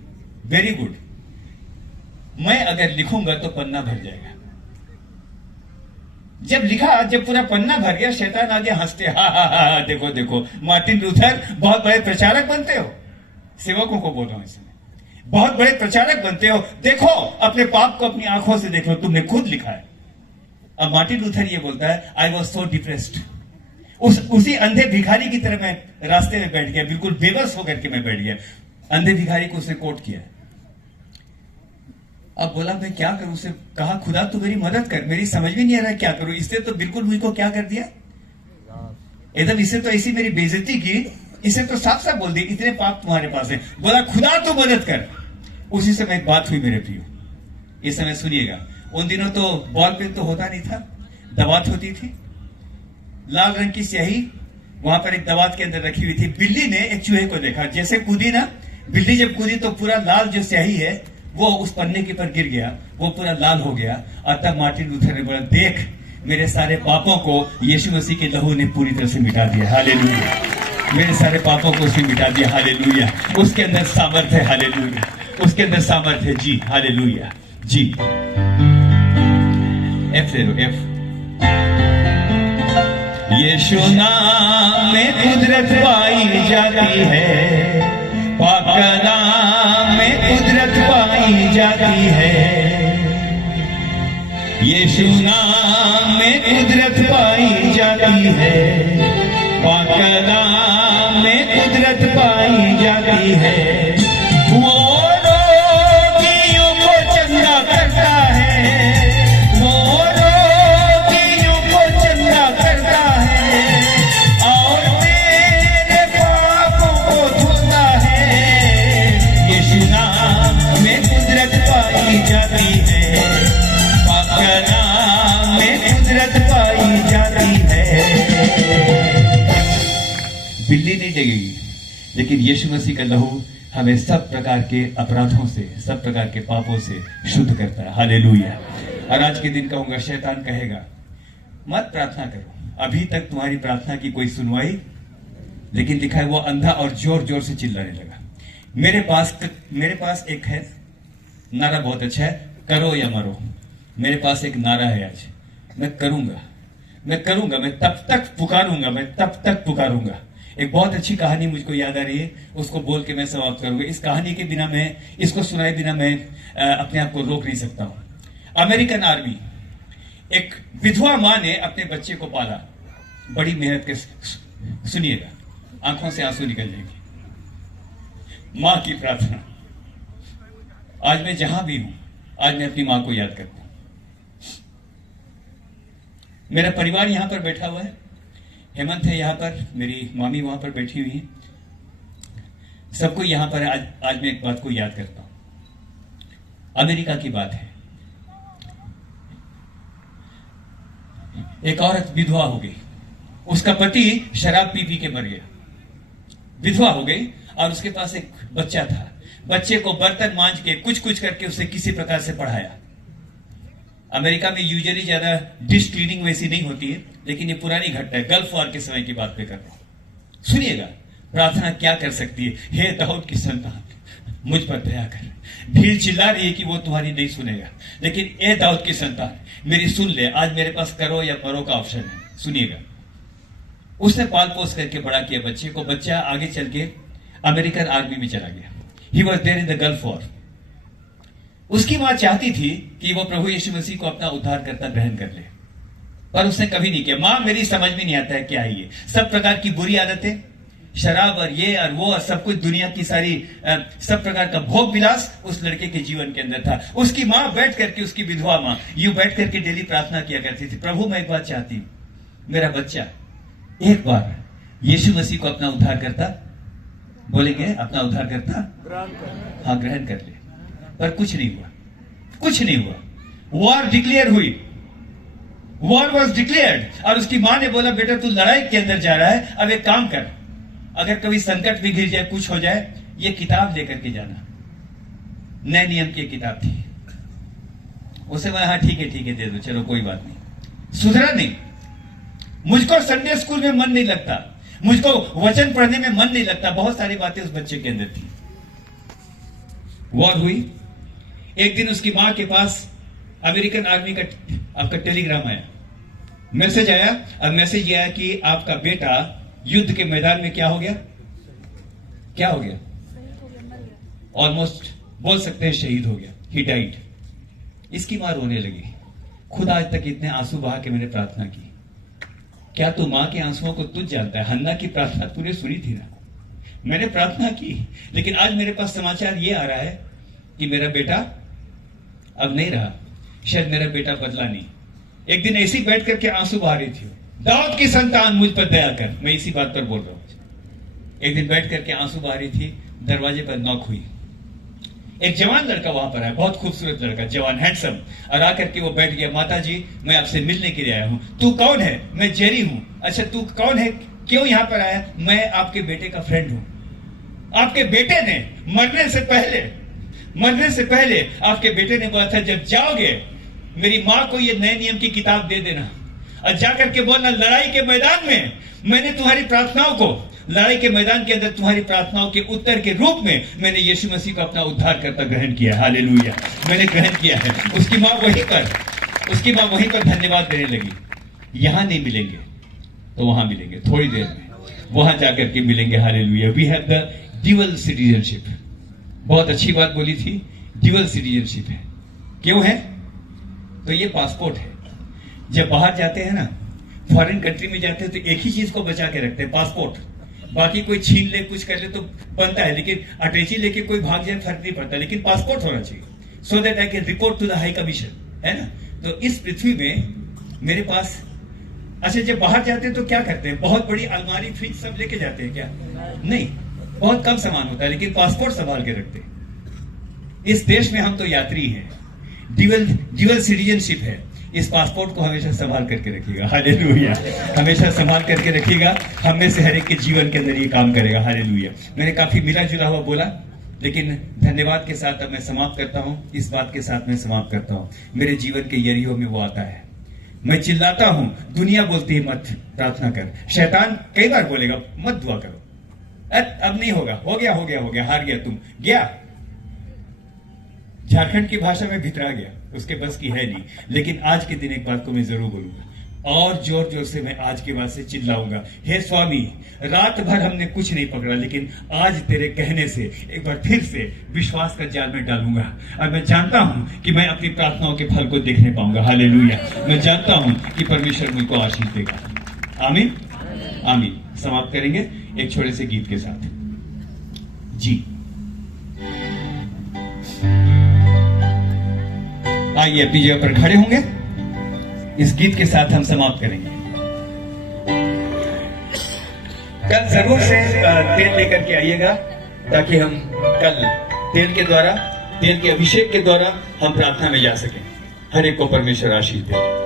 वेरी गुड। मैं अगर लिखूंगा तो पन्ना भर जाएगा। जब लिखा, जब पूरा पन्ना भर गया, शैतान आगे हंसते, हा हा हा, देखो देखो मार्टिन लूथर बहुत बड़े प्रचारक बनते हो। सेवकों को बोल रहा हूं इसमें, बहुत बड़े प्रचारक बनते हो, देखो अपने पाप को अपनी आंखों से देखो, तुमने खुद लिखा है। अब मार्टिन लूथर ये बोलता है, आई वॉज सो डिप्रेस्ड। उसी अंधे भिखारी की तरह मैं रास्ते में बैठ गया, बिल्कुल बेबस होकर के मैं बैठ गया। अंधे भिखारी को उसने कोट किया। अब बोला मैं क्या करूं, उसे कहा खुदा तू मेरी मदद कर, मेरी समझ में नहीं आ रहा क्या करूं। इसने तो बिल्कुल मुझको क्या कर दिया, एकदम इससे तो ऐसी मेरी बेइज्जती की, इसे तो साफ साफ बोल दिया इतने पाप तुम्हारे पास है। बोला खुदा तू मदद कर। उसी समय एक बात हुई मेरे प्रियो, इस समय सुनिएगा। उन दिनों तो बॉल पेन तो होता नहीं था, दवात होती थी, लाल रंग की स्याही वहां पर एक दवात के अंदर रखी हुई थी। बिल्ली ने एक चूहे को देखा, जैसे कूदी ना, बिल्ली जब कूदी तो पूरा लाल जो स्याही है वो उस पन्ने के पर गिर गया, वो पूरा लाल हो गया। और तब मार्टिन लूथर ने बोला, देख मेरे सारे पापों को यीशु मसीह के लहू ने पूरी तरह से मिटा दिया। हालेलुया। मेरे सारे पापों को उसने मिटा दिया। हालेलुया। उसके अंदर सामर्थ्य है। हालेलुया। उसके अंदर सामर्थ्य है। जी हालेलुया। जी एफ ले लो, एफ। यीशु नाम में कुदरत पाई जाती है, पाक नाम में कुदरत पाई जाती है। यीशु नाम में कुदरत पाई जाती है, पाक नाम में कुदरत पाई जाती है। वो रोगियों को चंगा करता है, वो रोगियों को चंगा करता है, और मेरे पापों को धुलता है। यीशु नाम में कुदरत पाई जाती है, पाक नाम में कुदरत पाई जाती है। बिल्ली नहीं लगेगी, लेकिन यीशु मसीह का लहू हमें सब प्रकार के अपराधों से, सब प्रकार के पापों से शुद्ध करता है। हालेलुया। और आज के दिन कहूंगा, शैतान कहेगा मत प्रार्थना करो, अभी तक तुम्हारी प्रार्थना की कोई सुनवाई, लेकिन लिखा है वो अंधा और जोर जोर से चिल्लाने लगा। मेरे पास एक है नारा, बहुत अच्छा है, करो या मरो। मेरे पास एक नारा है आज, मैं करूंगा, मैं करूंगा, मैं तब तक पुकारूंगा, मैं तब तक पुकारूंगा। एक बहुत अच्छी कहानी मुझको याद आ रही है, उसको बोल के मैं समाप्त करूंगा। इस कहानी के बिना मैं, इसको सुनाए बिना मैं अपने आप को रोक नहीं सकता हूं। अमेरिकन आर्मी, एक विधवा मां ने अपने बच्चे को पाला, बड़ी मेहनत के, सुनिएगा, आंखों से आंसू निकल जाएंगे। मां की प्रार्थना। आज मैं जहां भी हूं, आज मैं अपनी मां को याद करता हूं। मेरा परिवार यहां पर बैठा हुआ है, हेमंत है यहां पर, मेरी मामी वहां पर बैठी हुई है, सबको यहां पर आज मैं एक बात को याद करता हूं। अमेरिका की बात है, एक औरत विधवा हो गई, उसका पति शराब पी पी के मर गया, विधवा हो गई और उसके पास एक बच्चा था। बच्चे को बर्तन मांज के कुछ कुछ करके उसे किसी प्रकार से पढ़ाया। अमेरिका में यूजुअली ज्यादा डिश क्लीनिंग वैसी नहीं होती है, लेकिन ये पुरानी घटना है, गल्फ वॉर के समय की बात पे कर रहा हूं। सुनिएगा प्रार्थना क्या कर सकती है। हे दाऊद की संतान, मुझ पर दया कर। भीड़ चिल्ला रही है कि वो तुम्हारी नहीं सुनेगा, लेकिन ए दाऊद की संतान मेरी सुन ले। आज मेरे पास करो या मरो का ऑप्शन है, सुनिएगा। उसने पाल पोस करके बड़ा किया बच्चे को। बच्चा आगे चल के अमेरिकन आर्मी में चला गया। He was there in the Gulf war. उसकी मां चाहती थी कि वो प्रभु यीशु मसीह को अपना उद्धारकर्ता ग्रहण कर ले, पर उसने कभी नहीं किया। मां मेरी समझ में नहीं आता है क्या है ये सब प्रकार की बुरी आदतें, शराब और ये और वो और सब कुछ, दुनिया की सारी सब प्रकार का भोग विलास उस लड़के के जीवन के अंदर था। उसकी मां बैठ करके, उसकी विधवा मां यूं बैठ करके डेली प्रार्थना किया करती थी, प्रभु मैं एक बात चाहती हूं, मेरा बच्चा एक बार यीशु मसीह को अपना उद्धार करता, बोलेंगे अपना उद्धार करता, हाँ ग्रहण कर ले। पर कुछ नहीं हुआ, कुछ नहीं हुआ। वॉर डिक्लेयर हुई, वॉर वॉज डिक्लेयर्ड। और उसकी मां ने बोला बेटा तू लड़ाई के अंदर जा रहा है, अब एक काम कर, अगर कभी संकट भी घिर जाए, कुछ हो जाए, ये किताब लेकर के जाना। नए नियम की किताब थी। उसे बोला हाँ ठीक है दे दो, चलो कोई बात नहीं। सुधरा नहीं। मुझको संडे स्कूल में मन नहीं लगता, मुझको वचन पढ़ने में मन नहीं लगता, बहुत सारी बातें उस बच्चे के अंदर थी। वॉर हुई। एक दिन उसकी मां के पास अमेरिकन आर्मी का आपका टेलीग्राम आया, मैसेज आया। अब मैसेज आया कि आपका बेटा युद्ध के मैदान में क्या हो गया, क्या हो गया, ऑलमोस्ट बोल सकते हैं शहीद हो गया, ही डाइड। इसकी मां रोने लगी। खुद आज तक इतने आंसू बहा के मैंने प्रार्थना की। क्या तू मां के आंसुओं को तुझ जानता है? हन्ना की प्रार्थना तूने सुनी थी ना, मैंने प्रार्थना की, लेकिन आज मेरे पास समाचार ये आ रहा है कि मेरा बेटा अब नहीं रहा, शायद मेरा बेटा बदला नहीं। एक दिन ऐसी बैठ करके आंसू बहा रही थी, दाऊद की संतान मुझ पर दया कर, मैं इसी बात पर बोल रहा हूं। एक दिन बैठ करके आंसू बहा रही थी, दरवाजे पर नॉक हुई। एक जवान लड़का वहां पर आया, बहुत खूबसूरत लड़का, जवान, हैंडसम, और आकर के वो बैठ गया। माता जी मैं आपसे मिलने के लिए आया हूं। तू कौन है? मैं जेरी हूं। अच्छा तू कौन है, क्यों यहां पर आया? मैं आपके बेटे का फ्रेंड हूं। आपके बेटे ने मरने से पहले आपके बेटे ने बोला था जब जाओगे मेरी मां को ये नए नियम की किताब दे देना और जाकर के बोलना लड़ाई के मैदान में मैंने तुम्हारी प्रार्थनाओं को, लड़ाई के मैदान के अंदर तुम्हारी प्रार्थनाओं के उत्तर के रूप में मैंने यीशु मसीह को अपना उद्धार करता ग्रहण किया। हालेलुया, मैंने ग्रहण किया है। उसकी मां वहीं पर धन्यवाद देने लगी। यहां नहीं मिलेंगे तो वहां मिलेंगे, थोड़ी देर में वहां जाकर के मिलेंगे। Hallelujah. We have the dual citizenship. बहुत अच्छी बात बोली थी, ड्यूअल सिटीजनशिप है। क्यों है? तो ये पासपोर्ट है। जब बाहर जाते हैं ना, फॉरेन कंट्री में जाते हैं तो एक ही चीज को बचा के रखते हैं, पासपोर्ट। बाकी कोई छीन ले, कुछ कर ले तो बनता है, लेकिन अटैची लेके कोई भाग जाए फर्क नहीं पड़ता, लेकिन पासपोर्ट होना चाहिए, so that I can report to the high commission, है ना। तो इस पृथ्वी में मेरे पास, अच्छा जब बाहर जाते हैं तो क्या करते हैं? बहुत बड़ी अलमारी, फ्रिज सब लेके जाते हैं क्या? नहीं, बहुत कम सामान होता है, लेकिन पासपोर्ट संभाल के रखते हैं। इस देश में हम तो यात्री हैं, ड्यूअल सिटीजनशिप है। इस पासपोर्ट को हमेशा संभाल करके रखिएगा। हालेलुया, हमेशा संभाल करके रखिएगा। हम में से हर एक के जीवन के अंदर ये काम करेगा। हालेलुया। मैंने काफी मिला जुला हुआ बोला, लेकिन धन्यवाद के साथ अब मैं समाप्त करता हूं। इस बात के साथ मैं समाप्त करता हूं, मेरे जीवन के यरीहो में वो आता है। मैं चिल्लाता हूं, दुनिया बोलती है मत प्रार्थना कर, शैतान कई बार बोलेगा मत दुआ करो, अब नहीं होगा, हो गया, हार गया, तुम गया। झारखंड की भाषा में भितरा गया, उसके बस की है नहीं। लेकिन आज के दिन एक बात को मैं जरूर बोलूंगा और जोर जोर से मैं आज के बाद से चिल्लाऊंगा, हे स्वामी रात भर हमने कुछ नहीं पकड़ा, लेकिन आज तेरे कहने से एक बार फिर से विश्वास का जाल में डालूंगा। और मैं जानता हूं कि मैं अपनी प्रार्थनाओं के फल को देखने पाऊंगा। हालेलुया। मैं जानता हूं कि परमेश्वर मुझको आशीष देगा। आमीन, आमीन। समाप्त करेंगे एक छोटे से गीत के साथ। जी आइए अपनी जगह पर खड़े होंगे, इस गीत के साथ हम समाप्त करेंगे। कल जरूर से तेल लेकर के आइएगा, ताकि हम कल तेल के अभिषेक के द्वारा हम प्रार्थना में जा सकें। हर एक को परमेश्वर आशीष दे।